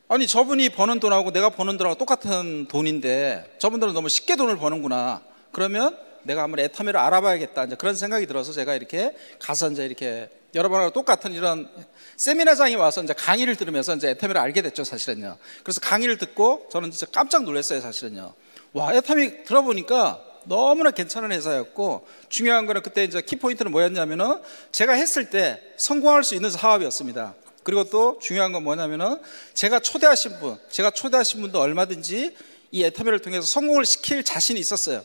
아니 저분이 버는 돈하고 내가 버는 돈하고 똑같은 돈인데 저분들은 너무 쉽게 돈을 버는구나. 그러면 내가 한번 애터미를 알아봐야겠다. 이제 그런 생각이 들어서 제가 이렇게 가서 이제 이렇게 여러분하고 똑같은 이런 세미나장에 와서 이제 강의를 들으면서 이제 애터미를 알게 됐죠, 사실은요. 그래서 강의를 듣고 저는 진짜 깜짝 놀랐어요, 사실은요. 와, 애터미 들어보니까 너무나 괜찮은 회사였고 중요한 거는 그때 이제 키포인트는 뭐였냐면은 제가 했을 때 성공할 수 있는 사업이었습니다. 그리고 또 중요한 건 뭐냐면은 제가 초대하신 분도 얼마든지 이 애터미를 통해서 성공을 시킬 자신이 있었어요.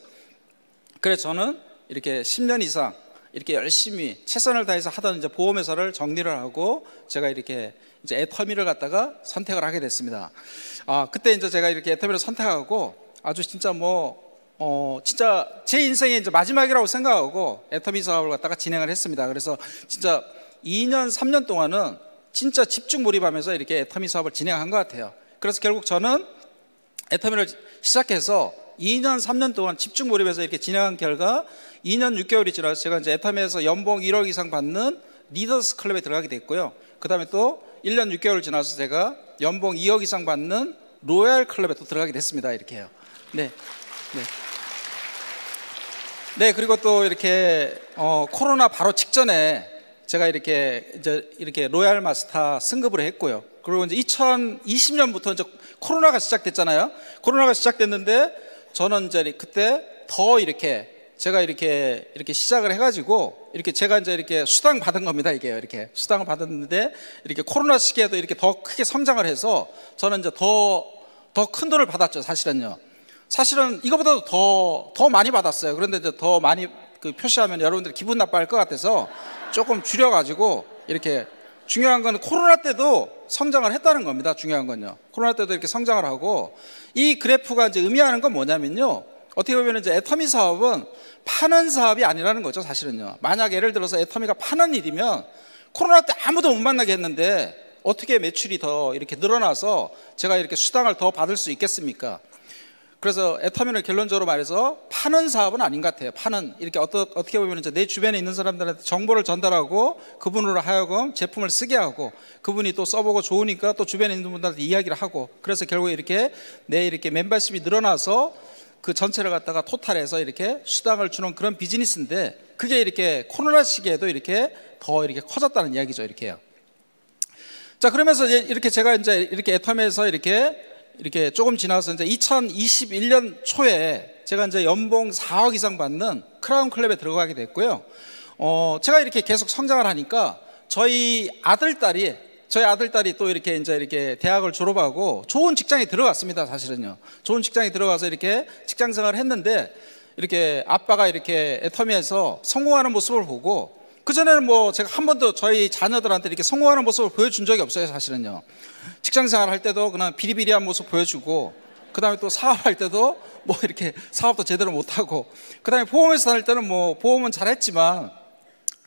그래서 저는 이렇게 10년 이상 이렇게 열심히 최선을 다해서 하던 이제 보험회사를 정리를 하고 제가 이렇게 이제 애터미를 갖다가 선택을 하게 됐습니다. 그때 이제 제가 이렇게 애터미를 선택하고 아주 진짜 진짜 제 인생의 이제 마지막이라고 생각하고 애터미 사업을 갖다가 진행을 했습니다. 그래서 진짜 2년, 3년 동안은 진짜 집중 몰입하면서 이렇게 애터미 사업을 진행한 것 같아요. 그래서 결국 저는 애터미를 시작해서 2년, 3년 동안 집중 몰입해서 이렇게 진행한 결과 2년 6개월이 지나서 제가 이제 애터미에서 연봉 1억 이상 받는 리더스 클럽에 들어가게 됐고요. 그 다음에 또 1년 6개월 지나서 제가 연봉 2억 이상 받는 로얄 클럽에 또 들어가게 됐습니다. 이렇게요. 네, 그리고 또 이렇게 코로나 바로 직전에 제가 이렇게 로얄 마스터 승급을 했고요. 그리고 이제 2020년부터 이제 코로나가 시작됐잖아요. 코로나가 시작됐는데 저는 이제 그때 더 이렇게 제가 이렇게 시작을 해가지고 이렇게 제가 이제 이렇게 수당 받은 겁니다. 이게 이렇게 수당을 받았는데 이렇게 코로나 시기에도 이렇게 더 크게 성장을 해서 저는 이제 더 큰 돈을 받았죠. 사실은요. 사실은 이거보다도 더 많이 받았어요. 그런데 이제 더 많이 그 표시하면 여러분들이 기분 나빠할 것 같아서 조금 줄여가지고 이렇게 중요한 건 코로나 때도 성장을 했다는 겁니다. 중요한 건요. 코로나 때도 이렇게 성장을 하고 이 그래프가 이제 의미하는 건 뭐냐면요. 어떻게 보면 이제 애터미 사업은 파는 사업이 아니라는 거죠. 사실은요. 만약 예를 들어서 애터미가 파는 일이면 코로나 때 아무도 못 만나게 했는데 어떻게 매출이 더 이렇게 늘어나서 제가 이렇게 수당을 더 받을 수 있겠습니까? 그래서 애터미는 결론적으로 말해서 파는 사업은 아닌 것 같아요. 파는 이렇게 어떻게 보면 이제 내 주변에 있는 사람들한테 정보를 전달하고 그분으로 하여금 제품을 쓰게 하고 그분이 또 써보고 좋으니까 또 주변에 있는 분들한테 이야기를 하고 그래서 결국에 이렇게 내 이렇게 멤버십이 늘어나서 그 전체를 갖다가 토탈해서 이렇게 수당을 주는 그런 비즈니스인데 그게 이렇게 코로나 시기에도 이렇게 더 이렇게 커졌다는 이야기죠. 이렇게요. 자, 그러면서 이렇게 제가 이제 이렇게 애터미에서 이렇게 조금 지나서 이제 2021년 초에 제가 이제 연봉 4억 이상 받는 크라운 클럽에 들어가게 됐고요. 제가 이렇게 계속 성장을 하니까 저희 아들딸이 또 이렇게 대학을 졸업하고 좋은 직장에 들어갔습니다. 사실은요. 좋은 직장에 들어가서 이렇게 직장 생활을 했는데 이렇게 아빠가 이렇게 애터미에서 성공하는 모습을 보고 그전에는 뭐 제가 한 번도 저희 자녀들한테 이렇게 성공하는 모습을 보여준 적이 없어요. 사실은요. 직장 생활 할 때도 그냥 비리비리한 모습 보여주고 그 다음에 또 사업할 때도 뭐 이렇게 사업도 제대로 못하고 그 다음에 보험회사 다닐 때는 뭐 보험은 잘했지만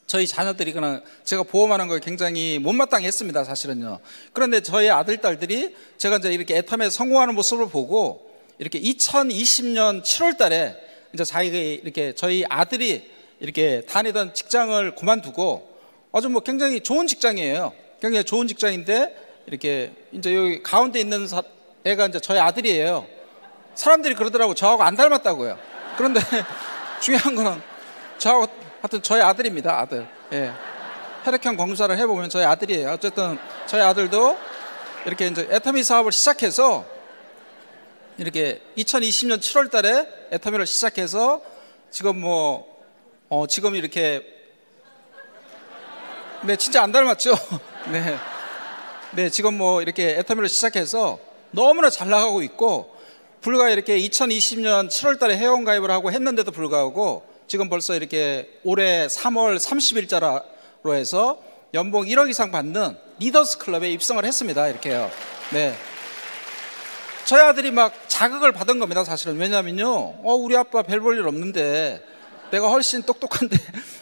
저희 자녀들이 그냥 제가 보험하는 걸 굉장히 못마땅해 했습니다. 사실은요. 그런데 저희 아들, 딸들이 제가 이제 이렇게 애터미에서 성공하는 모습을 보고 이렇게 2020년 7월 달에 이제 저희 아들이 이렇게 다니던 직장을 그만두고 아주 뭐 굉장히 좋은 직장이에요. 굉장히 좋은 직장인데 이렇게 이제 여기 가운데 있는 애가 이제 저희 아들이에요. 사람들이 그러더라고. 저하고 안 닮았다고요. 그런데 중요한 거는 저하고 하여튼 저희 아들입니다. 아들. 예. 혈액형 검사를 해보면 저희 아들이에요. 어쨌든 저희 아들도 이렇게 이제 애터미 사업을 시작해서 이렇게 2020년 7월 달에 애터미를 시작해서 지금 지금 이렇게 네, 진짜 안 닮았죠? 네, 지금 이렇게 애터미를 시작해서 너무나 잘 나가고 있고 불과 이렇게 2020년 7월 달에 회원 가입을 하고 했는데도 불구하고 지금 벌써 이렇게 올해 3월 30일자로 해서 연봉 1억 이상 받는 리더스 클럽에 입성을 했습니다. 이렇게요. 네. 저희 아들이 막 자극을 받은 겁니다. 사실은. 왜냐면요. 우리 아빠 별 볼 일 없는데 내가 훨씬 똑똑한데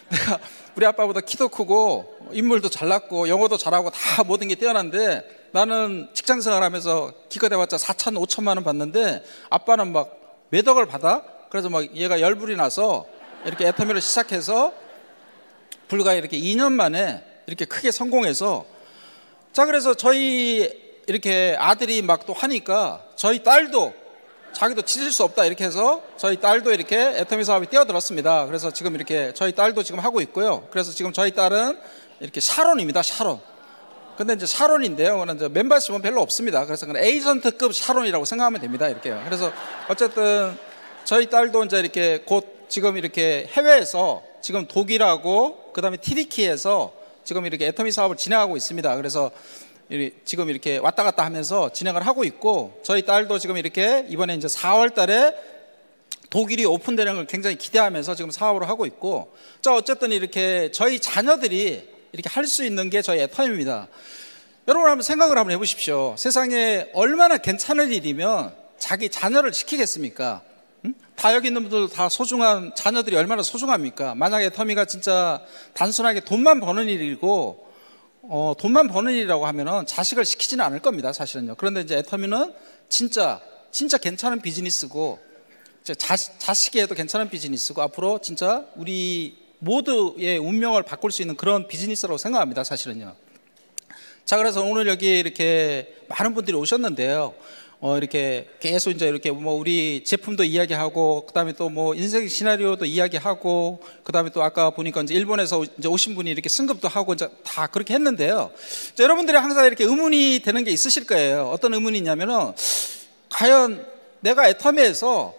내가 우리 아빠보다 키도 크고 인물도 잘났고 영어도 잘하고 다 모든 게 뛰어난데 나는 직장 생활하면서 기껏 해봤자 4천, 5천만 원 받는데 아빠는 막 몇 억을 받아? 그래서 막 얘가 열불이 나서 이렇게 애터미를 시작해서 불과 이렇게 2년 만에 이렇게 크게 성공해서 자 그래서 저희 이렇게 아들이 막 또 하니까 저희 딸도 자기도 치질 수 없다 이렇게 해서 저희 딸도 이렇게 애터미 사업에 뛰어들었습니다. 그래서 지금 이렇게 저희 딸도 지금 하고 있고요. 그래서 지금 저희 딸은 이렇게 샤론입니다. 샤론. 근데 이제 샤론인데요. 그는 이제 멤버십은 별로 없습니다. 그래서 그냥 에이전트급 샤론이라고 생각하면 됩니다. 이렇게요. 그래서 어쨌든 저희 딸도 이제 이렇게 곧 지금 이렇게 해외에서 지금 독일하고 그다음에 티리키에서 지금 이렇게 애터미 사업을 진행하고 있습니다. 그래서 지금 이렇게 왔다 갔다 하면서 진행을 하고 있고 저희 딸도 지금 이렇게 이번에 이제 4월 달에 독일이 오픈되는 걸 굉장히 기대하면서 지금 사업을 하고 있고 자 어쨌든 이렇게 저희 자녀들이 이렇게 할 수 있는 게 저희 애터미입니다. 여러분 한번 생각을 한번 해보십시오. 세상에 얼마나 괜찮은 일이면 자기 자녀를 시키겠습니까? 다 여기 있는 분들도 다 소중한 자녀들이 얼마나 소중합니까? 만약에 애터미가 진짜 단순하게 돈만 버는 일이고 돈만 버는 일이라고 하면은 자식을 시키지는 않을 겁니다. 사실은요. 그런데 이제 애터미는 진짜 괜찮은 비즈니스고 자식에도 괜찮은 비즈니스고 앞으로 진짜 우리 모두의 운명을 바꿀 수 있는 그런 비즈니스라고 생각합니다. 사실은요. 자 그래서 오늘 여기 이렇게 많은 분들이 오셨는데요. 이렇게 계속 이제 이렇게 우리 제품도 이야기하고 그다음에 또 인생 시나리오도 이야기하고 그다음에 또 아까 보니까 이제 일본에서 이제 오신 분이 이렇게 승급도 하고 이제 다 그렇게 했는데요. 자, 여러분들이 항상 이렇게 의문이 되는 게 있으실 거예요. 어떤 의문이 있냐면은 과연 내가 애터미에서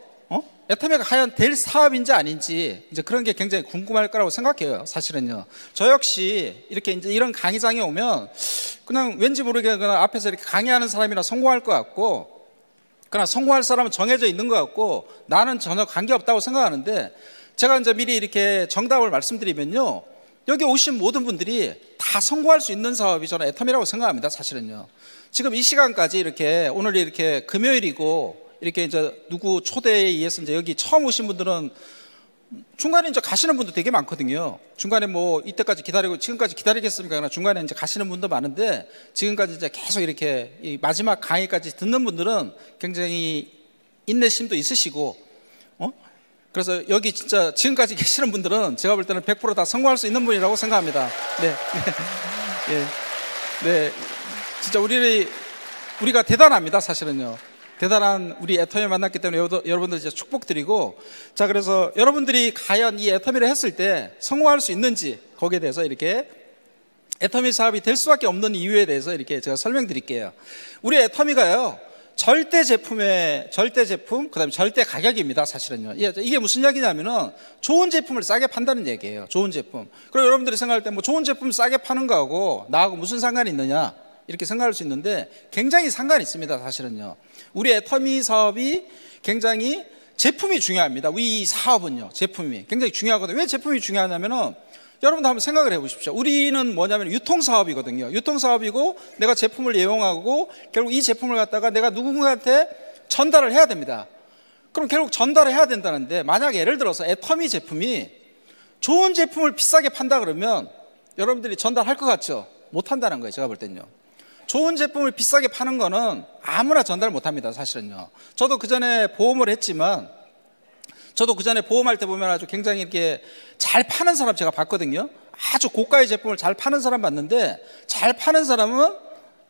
애터미가 과연 될 사업인지 아닌지 이제 그런 게 굉장히 궁금할 거라고 생각해요. 사실은요. 저 역시 이렇게 이제 이런 강의장에 오면 그냥 왠지 모르게 그냥 앞에서 이렇게 강의하는 사람이나 성공할 것 같고, 그러나 성공할 사람은 정해져 있는 것 같고 나는 전혀 관계없다고 생각하는데, 제가 이제 미리 이렇게 정답을 말씀드리면요, 여기 오신 모든 분들이 다 성공할 수 있는 사업이 저는 애터미라고 생각합니다. 사실은요. 지금 이 시간까지 이렇게 오늘이 이렇게 금요일이고 이렇게 이제 누구 초대에 의해서 이제 여기 처음 오신 분들은 중간에 이제 가시는 분도 되게 많거든요. 중간에 뭐 이때까지 기다리고 지금까지 기다리겠습니까? 그러나 중간에 이제 가시는 분도 많은데, 지금까지 이제 계속 이렇게 이 마지막 강의까지 듣는 분들은 굉장히 인내심도 있으시고, 그래서 여기 진짜 지금까지 계시는 분들은 제가 볼 때는 100% 다 성공할 수 있는 분이라고 생각합니다. 네. 네. 진짜 우리가 대단합니다. 사실은요. 대단한 우리 애터미 만났기 때문에 여러분들 이제 축복드리고, 자, 그래서 여러분들이 과연 이 애터미를 했을 때 성공할 수 있는지, 거기에 대해서 이렇게 애터미 사업이 될 수밖에 없는 이유에 대해서 이렇게 제가 설명드릴게요. 우리 애터미가요, 절대 제품, 그다음에 절대 가격입니다. 사실은요. 이게 무슨 이야기냐면은 좋은 제품을 싸게 판다는 얘기예요. 좋은 제품. 그리고 여러분들이 생각할 때 뭐 좋은 제품 싸게 파는 거하고 나하고 무슨 상관이 있느냐, 이렇게 생각할 수 있는데 굉장히 상관이 있습니다. 사실은요. 우리 애터미 사업이 굉장히 제품이 중요합니다. 이 사업은요, 제품이 굉장히 중요하거든요. 왜 제품이 중요하냐면은 여러분도 한번 생각을 해보십시오. 우리는 뭐냐면 유통사업이거든요. 유통사업이고 내가 제품을 이용하고 결국 이 제품을 갖다가 내가 누군가한테 전달을 해야 됩니다. 그럼 결국 전달을 해야 된다는데, 만약에 예를 들어서 애터미 제품이 좋은 제품을 비싸게 판다 그러면 여러분들이 전달할 것 같죠? 못한다는 거예요. 제가 볼 때는요. 좋은 제품을 비싸게 파는 거는 아무나 전달 못합니다. 사실은요. 저도 그전에 보험을 했지만, 저도 그전에 보험할 때 보면 아주 굉장히 이렇게 잘 파는 사람 제가 봤거든요. 아주 고가의 제품을 잘 파는 사람 봤는데, 잘 파는 사람은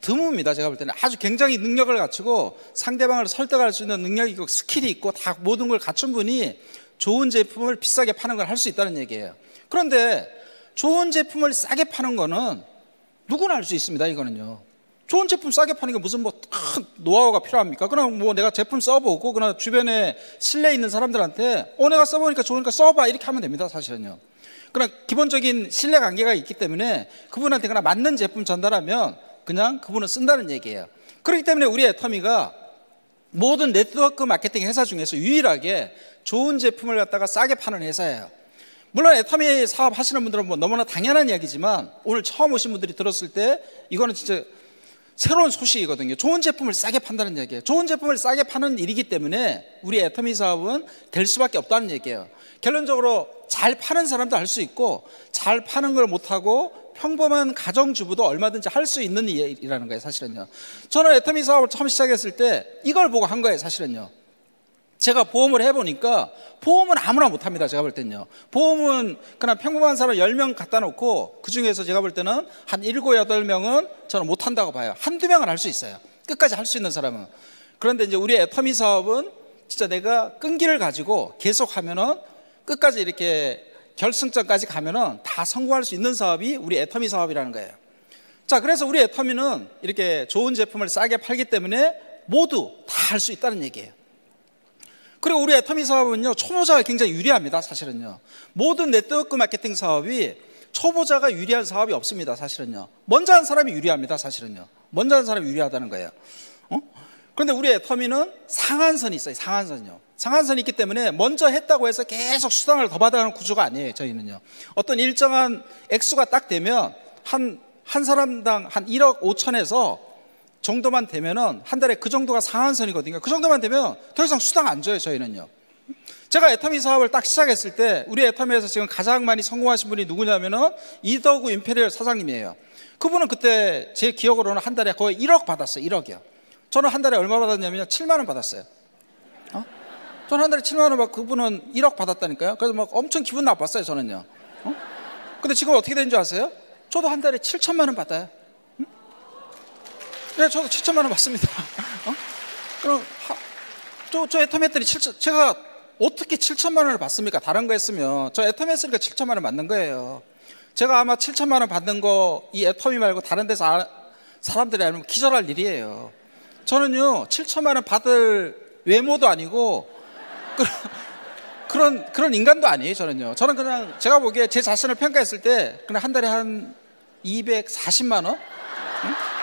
드뭅니다. 제가 볼 때는 아주 굉장히 능력을 갖추고 상대방을 설득할 수 있는 능력이 있고 스킬이 있고 다 모든 걸 갖춘 분이 좋은 제품을 비싸게 파는 걸 할 수 있다는 얘기예요. 그런데 좋은 제품을 싸게 파는 거는 누구나 할 수 있습니다. 이거는요. 좋은 제품 싸게 파는 게 무슨 뭐 큰 노하우가 필요합니까? 그냥 뭐 내가 제품 써보고 그냥 주변에 신뢰 있는 사람들한테 내가 써보니까 좋으니까 써봐, 이렇게 하면 됩니다. 사실은요. 그냥 기본적인 신뢰 관계가 있기 때문에 그분한테 그냥 맞는 제품 전달하면 그냥 그분은 쓴다는 얘기예요. 그렇기 때문에 우리 애터미가 모든 네트워크 마케팅 회사 중에서 유일하게 좋은 제품을 갖다가 싸게 파는 회사예요. 물론 애터미 사업 하시는 분들은 뭐 너무나 당연한 이야기지만, 오늘 처음 오신 분들이 들었을 때 이거는 진짜 새로운 소식이거든요. 좋은 제품을 싸게 판다는 얘기예요. 좋은 제품을 싸게 파는 일이기 때문에 우리 애터미 사업은 될 수밖에 없다는 얘기예요. 결론적으로 잘 파는 사람도 할 수 있고, 잘 파는 걸 못하고 평범한 가정주부도 얼마든지 할 수 있는 일이라는 거예요. 사실은요. 저는 애터미 사업을 처음 시작했을 때 이걸 보고 한 거예요. 사실은요. 제가 보험을 해보니까 보험은 아무나 못합니다. 제가 볼 때는요. 보험은 그냥 평범한 사람 10명 갖다 놓고 그 중에서 제가 볼 때는 한 7, 8명은 저는 못한다고 봐요. 한두 명은 할 수 있어요. 끝까지 할 수 있는 사람은. 그런데 이제 우리 애터미 사업은 진짜 내가 끈기를 가지고 계속 하면은 끝까지 이렇게 결승점까지 가면은 다 성공할 수 있는 사업이 우리 애터미 사업이라는 거예요. 자, 그래서 우리 애터미는 이렇게 좋은 제품을 싸게 팔기 때문에 모두 다 할 수 있다는 얘기예요. 그리고 우리 애터미 사업은요, 초보자가 굉장히 유리합니다. 사실은요. 모든 네트워크 마케팅 사업이 초보자가 유리한 사업이 없습니다. 사실은요. 먼저 한 사람이 유리합니다. 사실은요. 먼저 한 사람이 유리하다는 거예요. 그런데 우리 애터미는 상한선이 있어요. 상한선이요. 상한선이 있기 때문에 먼저 했다고 해서 계속 수당을 더 받아가는 구조가 아니에요. 저희는요. 어떤 일정한 액수가 딱 되면 한 사람당 한 1억 5천에서 정도만 되면은 한 달에 그 정도가 상한선이거든요. 그 정도만 되면 더 이상 수당 안 줘요. 저희는요. 제가 애터미 사업을 딱 시작했을 때 우리 애터미에서 지금 가장 많이 성공하신 분이 누구냐면은 이더구 임페리얼 사장님이에요. 그분은 그때 제 기억으로는 한 달에 거의 1억 받았어요. 1억이요. 저는 한 달에 얼마 받았냐면요, 7만 원 받았어요. 저는 한 달에 7만 원 받고 그분은 1억 받았다니까요. 그래서 막 엄청 기분 나빴어요. 저는요. 근데 지금 어떻게 되는 줄 아세요? 저도 한 달에 7천만 원 받아요. 네, 저도 7천만 원 받습니다. 그럼 저 애터미 했더니 제가 어떻게 7천만 원을 받습니까? 다른 거 했으면. 저 애터미 했으니까 7천만 원 받는 거예요. 제가 아마 7천만 원 받는 거 이 애터미 말고 다른 데서 사람들이 알면 기절할 일이에요. 저는요 7천만 원 받을 외모도 아니고 그런 인간도 아니에요, 저는요. 저는 그냥 제가 보기에 제 자신을 평가했을 때 그냥 한 달에 한 240만 원?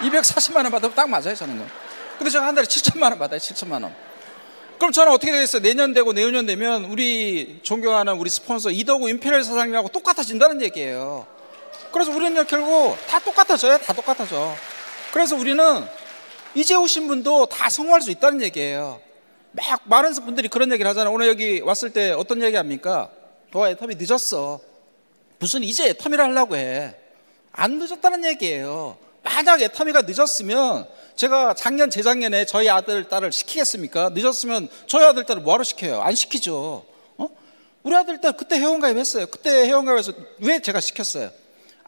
응? 240만 원 받으면 딱 맞아요, 저는요. 근데 제가 한 달에 7천만 원 받아요, 7천만 원. 그럼 저는 어떻게 되겠어요? 내년 되고 내후년 되면 우리 존경하는 우리 스폰서 이덕우 임페리얼 사장님하고 똑같아진다는 얘기예요. 그래서 우리는 결국 다 똑같아져요. 다 똑같아져. 그래서 우리는 이제 오신 분도 다 성공할 수 있다는 얘기예요. 막 많은 분들이 그런 얘기를 하잖아요. 오늘 여기 왔을 때 어떤 얘기 합니까? 너 애텀이 늦었어. 무슨 이제 애텀이라 하려고 해. 안 늦었다는 얘기예요. 만약 애텀이가 늦었으면 제가 작년 재작년에 저희 아들 딸을 시키겠습니까? 늦었으면 저희 아들 딸을 뭐하러 시켜요? 안 시키죠. 우리 아들 딸 그때 회원가입 했어요. 그때 회원가입해서 왜 제가 시켰어요?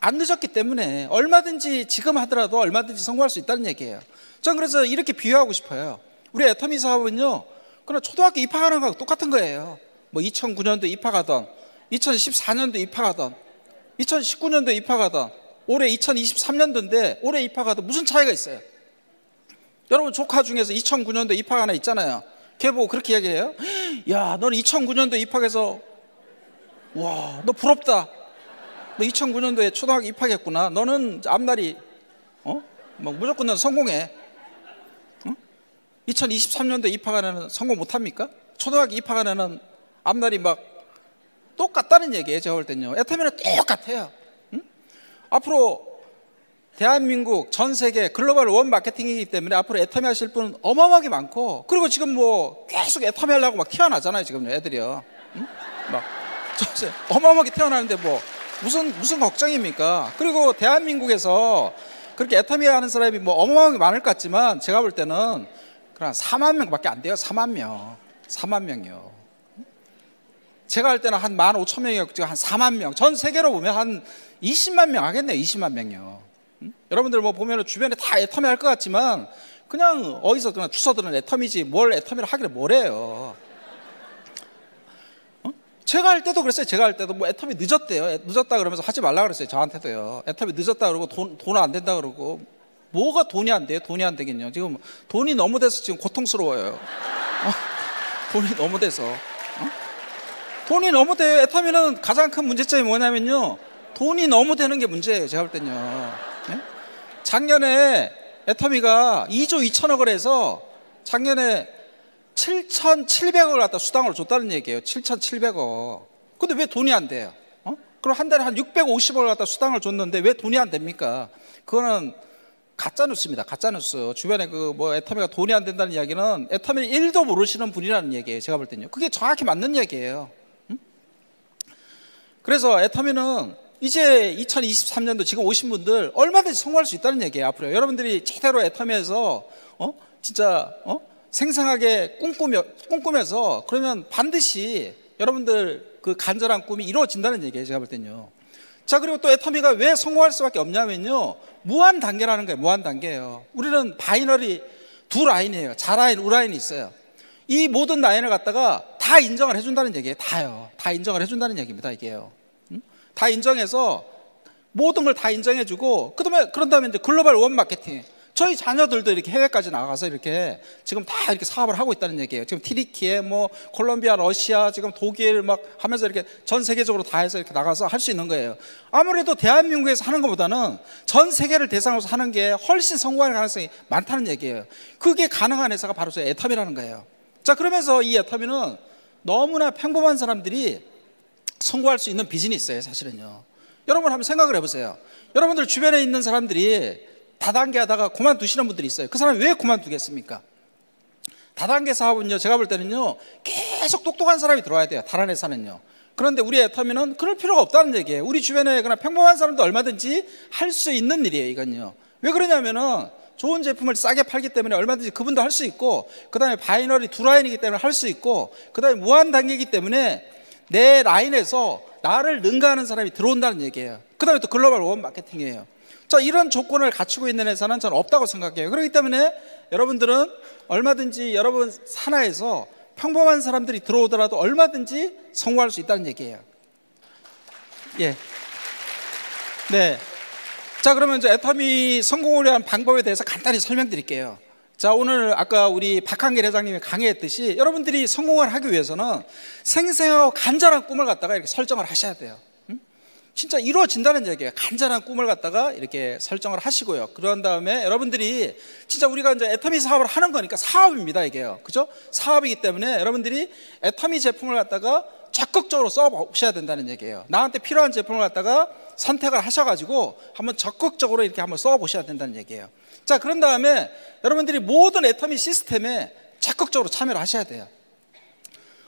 안 늦었기 때문에 얼마든지 지금 하더라도 얼마든지 성공할 수 있다는 얘기예요. 전 그래서 이렇게 비유하고 싶어요. 우리 애터미 사업은요, 그냥 초등학교 입학하는 거하고 똑같은 거예요. 뭐 2009년도 입학하던, 2014년도 입학하던, 2019년도 입학하던, 올해 2023년도인데 올해 입학하던 무슨 차이가 있어요? 여러분 조카 중에서 2009년도 입학 하나 있잖아요. 걔 보고 그렇게 얘기해요. 야, 너는 2009년도 입학해서 와, 너 부럽다. 너 2009년도에 초등학교 입학했구나. 너는 앞날이 뭐 무조건 넌 성공해. 2023년도에 입학한 애는 성공 못합니까? 초등학교 입학한 애는 앞날이 막 똑같다는 얘기예요. 제가 볼 때는요. 애터미는 똑같아요. 앞으로 대한민국 전 세계 글로벌 원 마케팅이기 때문에 앞으로 애터미 하실 분은 어마어마하게 많고, 그리고 지금 뭐 계속 애터미 하려고 막 태어나잖아요. 지금 애들이요. 막 어마어마하게 태어나는데 뭐 무슨 걱정입니까? 그리고 대한민국에서 그렇게 애터미 하는 사람이 뭐 어마어마하게 많을 것 같지만 제가 볼 때는 그냥 4만 명밖에 안 돼요. 4만 명. 4만 명이요. 제가 할 때는 한 15,000명이었고 지금 한 4만 명. 전 세계로 보면 한 20만 명 하겠네요. 20만 명이요. 여러분들 뭐 보면 주변에 다 애터미 할 것 같지만 그냥 어디서 그냥 주워드는 애터미지 뭘 애터미를 하길래 뭐래요. 제가 할 때도 그랬어요. 제가 할 때도 뭐 애터미 늦었대요. 늦었다 그러면서 하지 말라 그랬어요. 저한테도요. 애터미 늦었다 그러고 돈 안 된다 그러고. 뭐가 돈이 안 돼요? 돈이 안 되겠냐. 지금 돈이 너무 돼서 지금 고통스러워요. 돈이 너무 돼서. 돈이 너무 돼요. 애터미는 가장 큰 문제점이 뭐냐면요, 돈이 너무 되는 게 문제예요. 제가 볼 땐요. 네? 작년에 애터미가 2조 2천억을 해서 작년에 7,700억을 갖다 수당으로 줬다는 얘기예요. 7,700억. 근데 왜 돈이 안 돼요? 그럼 한 달에 한 650억을 갖다 수당을 줬는데 왜 돈이 안 됩니까? 그거는 가짜뉴스입니다. 가짜뉴스. 주변에 그 뭐 애터미가 돈이 안 된다는 이야기는 애터미를 1도 모르시는 분이라는 얘기예요. 제가 볼 때는요. 그게 정확히 맞는 얘기예요. 그래서 애터미는 이제 2023년도 지금 오신 분들 얼마든지 성공할 수 있다는 얘기예요. 앞으로 여러분들이 제대로 애터미에서 진짜 생생하게 꿈꾸면서 그러면 반드시 여러분들 그 간절한 꿈이 이루어진다는 얘기예요. 제가 볼 때는요. 자, 그리고 또 애터미가 왜 성공할 수밖에 없냐면요, 무한 단계라는 거예요. 무한 단계예요. 우리는 바이너리 두 라인이에요. 자라인, 우라인이 있어요. 이 모든 라인을 갖다가 다 인정을 해준다는 얘기예요. 다요. 다 인정을 해준다는 얘기입니다. 이게요. 다 인정해서 모든 걸 다 인정해주고 그런 다음에 이제 글로벌 원 마케팅. 저희 자녀들도 이렇게 해외까지 나가서 이렇게 지금 다 이렇게 사업을 하고 있다는 얘기예요. 지금 티리키에 뭐 콜롬비아, 러시아, 지금 독일 막 하면서 이렇게 전 세계적으로 다 해서 이렇게 나가서 할 수 있는 거예요. 아무래도 대한민국에서 하는 것보다는 전 세계를 대상으로 하는 게 훨씬 성공할 가능성이 많다는 얘기예요. 그게 가능한 회사가 바로 저 애터미라는 거예요. 자, 그러면서 이 애터미는 너무나 평범한 사람들이 성공할 수 있는 비즈니스예요. 사실은요. 여러분 한번 생각을 해보세요. 여러분들 주변에 있는 사람들이 다단계 하다가 그만두시는 분들이 있어요. 그 사람이 왜 그만두겠습니까? 다단계 사업은요, 제가 볼 때는요, 계속 똑똑한 사람이 들어와야 돼요. 다른 회사는요. 그런데 우리 애터미는 그럴 필요가 없다는 얘기예요. 우리 주변에 그냥 평범한 사람도 얼마든지 할 수 있는 일이에요. 이건요. 왜 그러냐면은 좋은 제품을 싸게 팔기 때문에 얼마든지 그분도 할 수 있고, 그 다음에 바이너리 두 라인이기 때문에 할 수 있고, 그 다음에 무한 단계이기 때문에 내 라인에서 나를 능가하는 사람이 들어온다는 얘기예요. 그 다음에 또 글로벌 원 마케팅이에요. 자, 이런 조건을 갖추고 있는 회사는 저는 없다고 생각해요. 그렇기 때문에 여러분들은 얼마든지 여러분 산하에서 평범한 사람들이 들어오더라도 얼마든지 성공할 수 있다는 얘기예요. 예. 네. 자, 그러면 이제 애터미 성공을 위한 방법에 대해서 간단히 설명드릴게요. 자, 오늘 아까 우리 박한길 회장님이 강의했듯이 여러분들이 성공을 하기 위해서는 생생하고 간절한 꿈을 갖다가 이렇게 설정을 하셔야 돼요. 진짜 이루어진다는 얘기예요. 간절한 꿈을 갖다가 이렇게 설정을 하시고요. 그런 다음에 여러분들이 진짜 우리가 이제 애터미 사업을 하는 거니까 사업입니다, 이게요. 그죠? 사업이기 때문에 여러분들이 애터미 제품을 갖다가 적극적으로 써보셔야 된다는 얘기예요. 나한테 필요한 제품을 갖다가 선택을 하셔가지고 한번 적극적으로 이렇게 한번 써보셔야 된다는 얘기예요. 자, 그런 다음에 여러분들이 모든 애터미 시스템에 적극적으로 참여를 하셔야 돼요.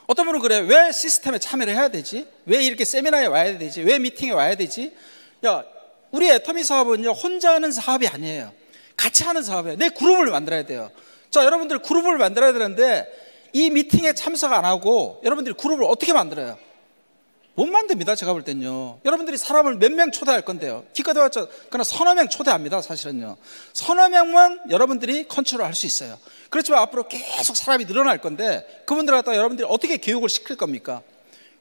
어떤 분은 그래요. 왜 시스템에 참여를 해야 되지? 왜 이렇게 세미나에 와야 되지? 왜 미팅에 와야 되지? 야, 우리 애터미 사업은요, 혼자 하는 사업이 아니에요. 같이 하는 사업이에요. 내 그룹을 만들어야 돼요. 자, 여러분들 그룹을 만들어야 되는데 이 미팅에 참석 안 하고 여러분들이 그룹을 어떻게 만들어요? 못 만듭니다, 제가 볼 땐요. 여러분들이 사람을 몇 명 초대할 건데요. 기껏 해봤자 그냥 서너 명 초대합니다, 사실은요. 서너 명만 여러분들이 컨트롤 할 수 있어요. 그렇지만 앞으로 계속 사람이 늘어날 건데 그분들 갖다가 여러분들이 어떻게 교육을 시킬 겁니까?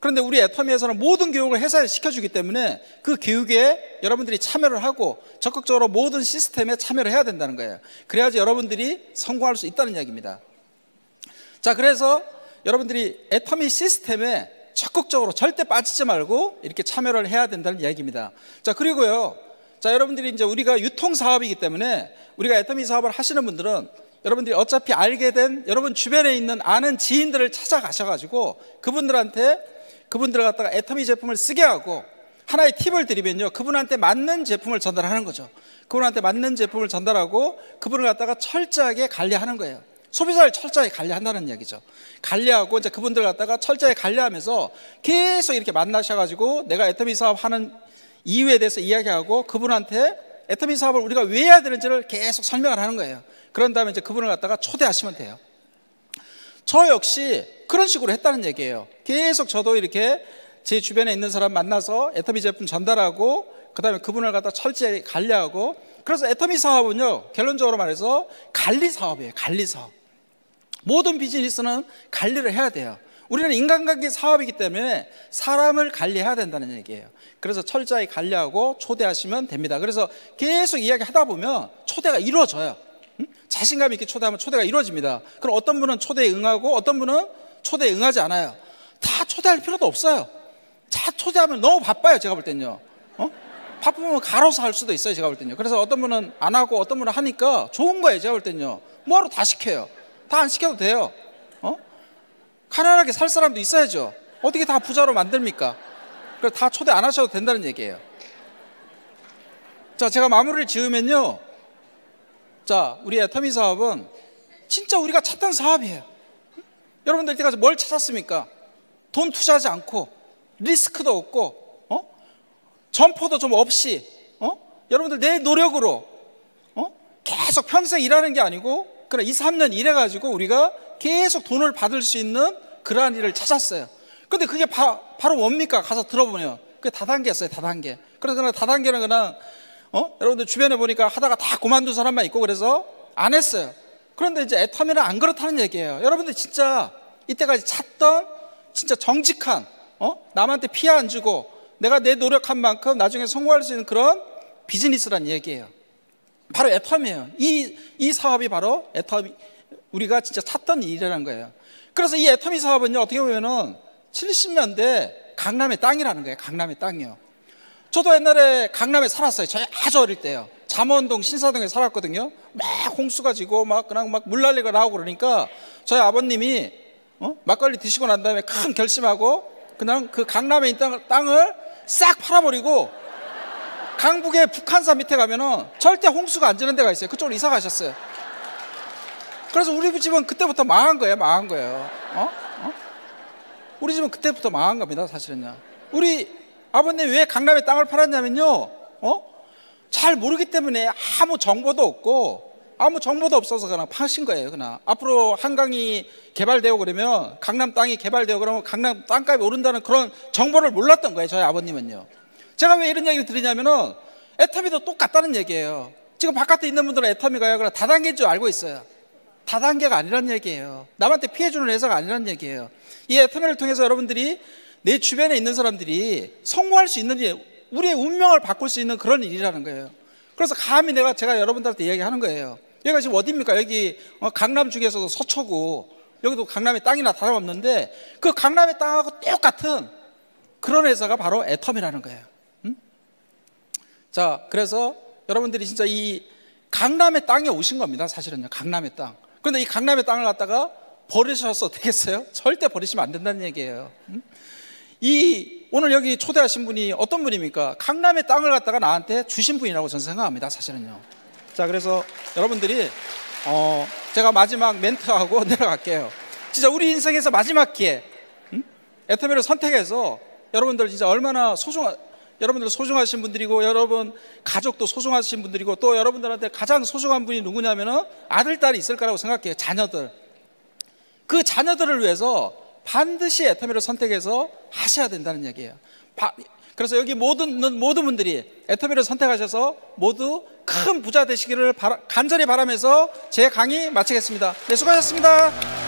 그런데 우리 애터미에서는 모든 교육을 회사에 시켜주기 때문에 그 교육에 여러분들이 참여를 하고 적극적으로 모든 시스템에 참여를 해야 된다는 거예요. 그래야지 여러분들이 성공할 수 있다는 이야기입니다. 자, 그래서 여러분들이 애터미 시스템에 적극적으로 절대 빠지지 말고 이렇게 참여를 해야 된다는 이야기입니다. 자, 그리고요. 자, 여러분들이 이제 우리가 유통 사업이기 때문에 우리가 애터미 사업을 하시는 분들은 여러분들이 어차피 알게 된 여러분 주변에 있는 아는 지인들을 찾아가셔가지고 그분들 갖다가 애터미 제품을 쓰게 하고 하나의 팁을 드리면요. 그분한테 맞는 제품을 전달하는 거죠. 그분한테 맞는 제품을 전달하고 그분을 갖다가 철저하게 관리하는 거예요. 소비자를 철저하게 관리한다는 얘기죠. 관리하고 이제 그분들 갖다가 철저하게 관리하면서 계속 이렇게 만나셔가지고 내가 애터미 사업 하는 이유에 대해서 이야기하고 그분한테 애터미 사업을 우리가 왜 해야 되는지를 계속 설명을 하는 거예요. 그런 다음에 이제 그분을 갖다가 초대하시면 돼요. 저 역시 그런 식으로 했다는 얘기예요. 계속 저도 이렇게 제 주변에 있는 사람 만나서 애터미 제품 전달하고 그 다음에 그분을 갖다 철저하게 관리하고 그래서 애터미 사업은요, 결론적으로 말해서 관리 사업이에요. 관리 사업. 모든 비즈니스는 관리를 해야 돼요. 우리는 인간관계 사업이기 때문에 사람을 관리해야 된다는 얘기예요. 그래서 철저히 관리하고 초대하시면 됩니다. 그래서 계속 이야기하다 보면 초대가 이루어져요. 자신감 있게 초대하면 초대가 이루어집니다. 그럼 어떤 분은 초대에 응하고 어떤 분은 초대에 응하지 않아요. 다 초대할 필요도 없어요. 다 초대하면 너무 바빠요, 제가 볼 땐요. 바쁘면 갈아서 할 수도 있어요, 제가 볼 땐요. 그래서 어떤 분은 안 하고 어떤 분은 하니까 좋은 거예요, 제가 볼 땐요. 뭐하러 다 시켜요. 다 안 시켜도 돼요. 가난하게 살 사람도 있어야죠. 어떻게 다 부자로 만듭니까? 그래서 다 초대 안 하셔도 된다는 얘기예요. 자, 제가 마무리를 지으면요. 자, 우리 애터미 사업은 진짜 우리가 찾던 사업이에요. 여러분들 이때까지 뭘 찾았습니까? 돈 투자하지 않고 리스크도 없고 점포도 좀 없이 여러분들 내 노력으로 계속 평생 일하는 게 아니고 그냥 2, 3년 일해가지고 우리가 계속 돈을 받을 수 있는 그러한 일을 찾았어요. 근데 그게 바로 뭡니까? 가서 들어보면 그게 다단계였어요. 다단계. 그래서 다단계는 그냥 여러분들 주변에 보니까 하다가 다 그만둔 사람만 있고 그래서 안 했어요. 그런데 이제 애터미는 안 그렇다는 얘기예요. 여러분들 진짜 이때까지 찾던 진짜 정직한 남한테 피해 안 주고 내가 내 노력한 만큼 나중에 성공할 수 있는 그런 비즈니스란 얘기예요. 바로 애터미예요. 이 사업이 바로 애터미, 우리가 진짜 찾던 일이라는 거예요. 그래서 이 애터미 사업은요, 어떻게 보면은 70년대 강남의 땅이라는 거예요. 강남의 땅이요. 저도 옛날에 강남에 살았어요. 저희 아주 어릴 때요. 잠원동 신사동에 살았거든요. 막 홍수가 지고 막 그냥 막 물난리가 나오고 그러니까 저희 아버님이 막걸리 드시고 난 다음에 큰 결심하고 그냥 그 강남에 있는 땅을 싹 팔아버리고 강북의 북한산 밑에 가면은 절대 홍수가 안 지는 데가 있어요. 그쪽으로 이사 가셨어요. 그래서 우리 집은 그때부터 망한 거예요. 망한 거예요. 우리 집은 그때부터 망한 겁니다. 사실은요. 우리 아버님 왜 강남에 땅을 팔았냐면요. 잘 모르기 때문에 아무 정보도 없어서 그냥 파신 거예요. 그냥 앞으로 한강이 개발되고 그러면 강남 땅이 개발되고 그러면 강남 땅값이 오른다는 그런 정보를 몰랐던 거예요. 저희 아버님은요. 제가 왜 이런 얘기를 드리냐면은 애터미도 똑같다는 얘기예요. 지금 바깥에 있는 분들은 애터미가요, 그냥 다단계인 줄 알고 있어요. 다단계가 아니란 얘기예요. 남한테 피해 주는 회사가 아니란 얘기예요. 이 애터미를 통해서 여러분들이 내 주변에 있는 사람들이 성공할 수 있는 일, 우리의 운명을 바꿀 수 있는 그런 일이라는 거예요. 그래서 감히 제가 여러분들한테 이야기하는 거예요. 여기가 지금 어디입니까? 여기 강남 중에서도 서초구, 여기도 강남에 땅이나 다름없는데 그 강남의 땅하고 똑같은 그런 회사가 바로 애텀이라는 거예요. 자, 그래서 여러분들이 진짜 이 강남의 땅에 오신 겁니다. 사실은요, 강남의 땅. 그런데 이 강남의 땅을 갖다가 버리셔서 되겠어요? 절대 버리시면 안 된다는 얘기예요. 오늘 여기 초대하신 분이 어떤 분입니까? 강남의 땅을 갖다가 나한테 주신 분이라고 저는 생각합니다. 사실은요. 자, 그래서 여러분들이 제가 마지막 멘트하고 내려갈게요. 진짜 우리 인생에서 마지막 기회, 애터미를 선택해서 여러분들 진짜 얼마나 여러분들 소중하신 분들이고, 여러분 가족도 소중하신 분들이고, 또 여러분들한테 가장 소중한 분이 누구냐면은 아들, 딸이 있을 거라고 생각해요. 자녀들. 그 자녀들을 위해서 반드시 애터미를 선택해서 하셔야 된다는 얘기예요. 그래서 여기 모든 분들이 애터미를 선택하셔서 모두 큰 부자 되시기를 간절히 바라면서 제 강의 마치겠습니다. 네, 수고하셨습니다.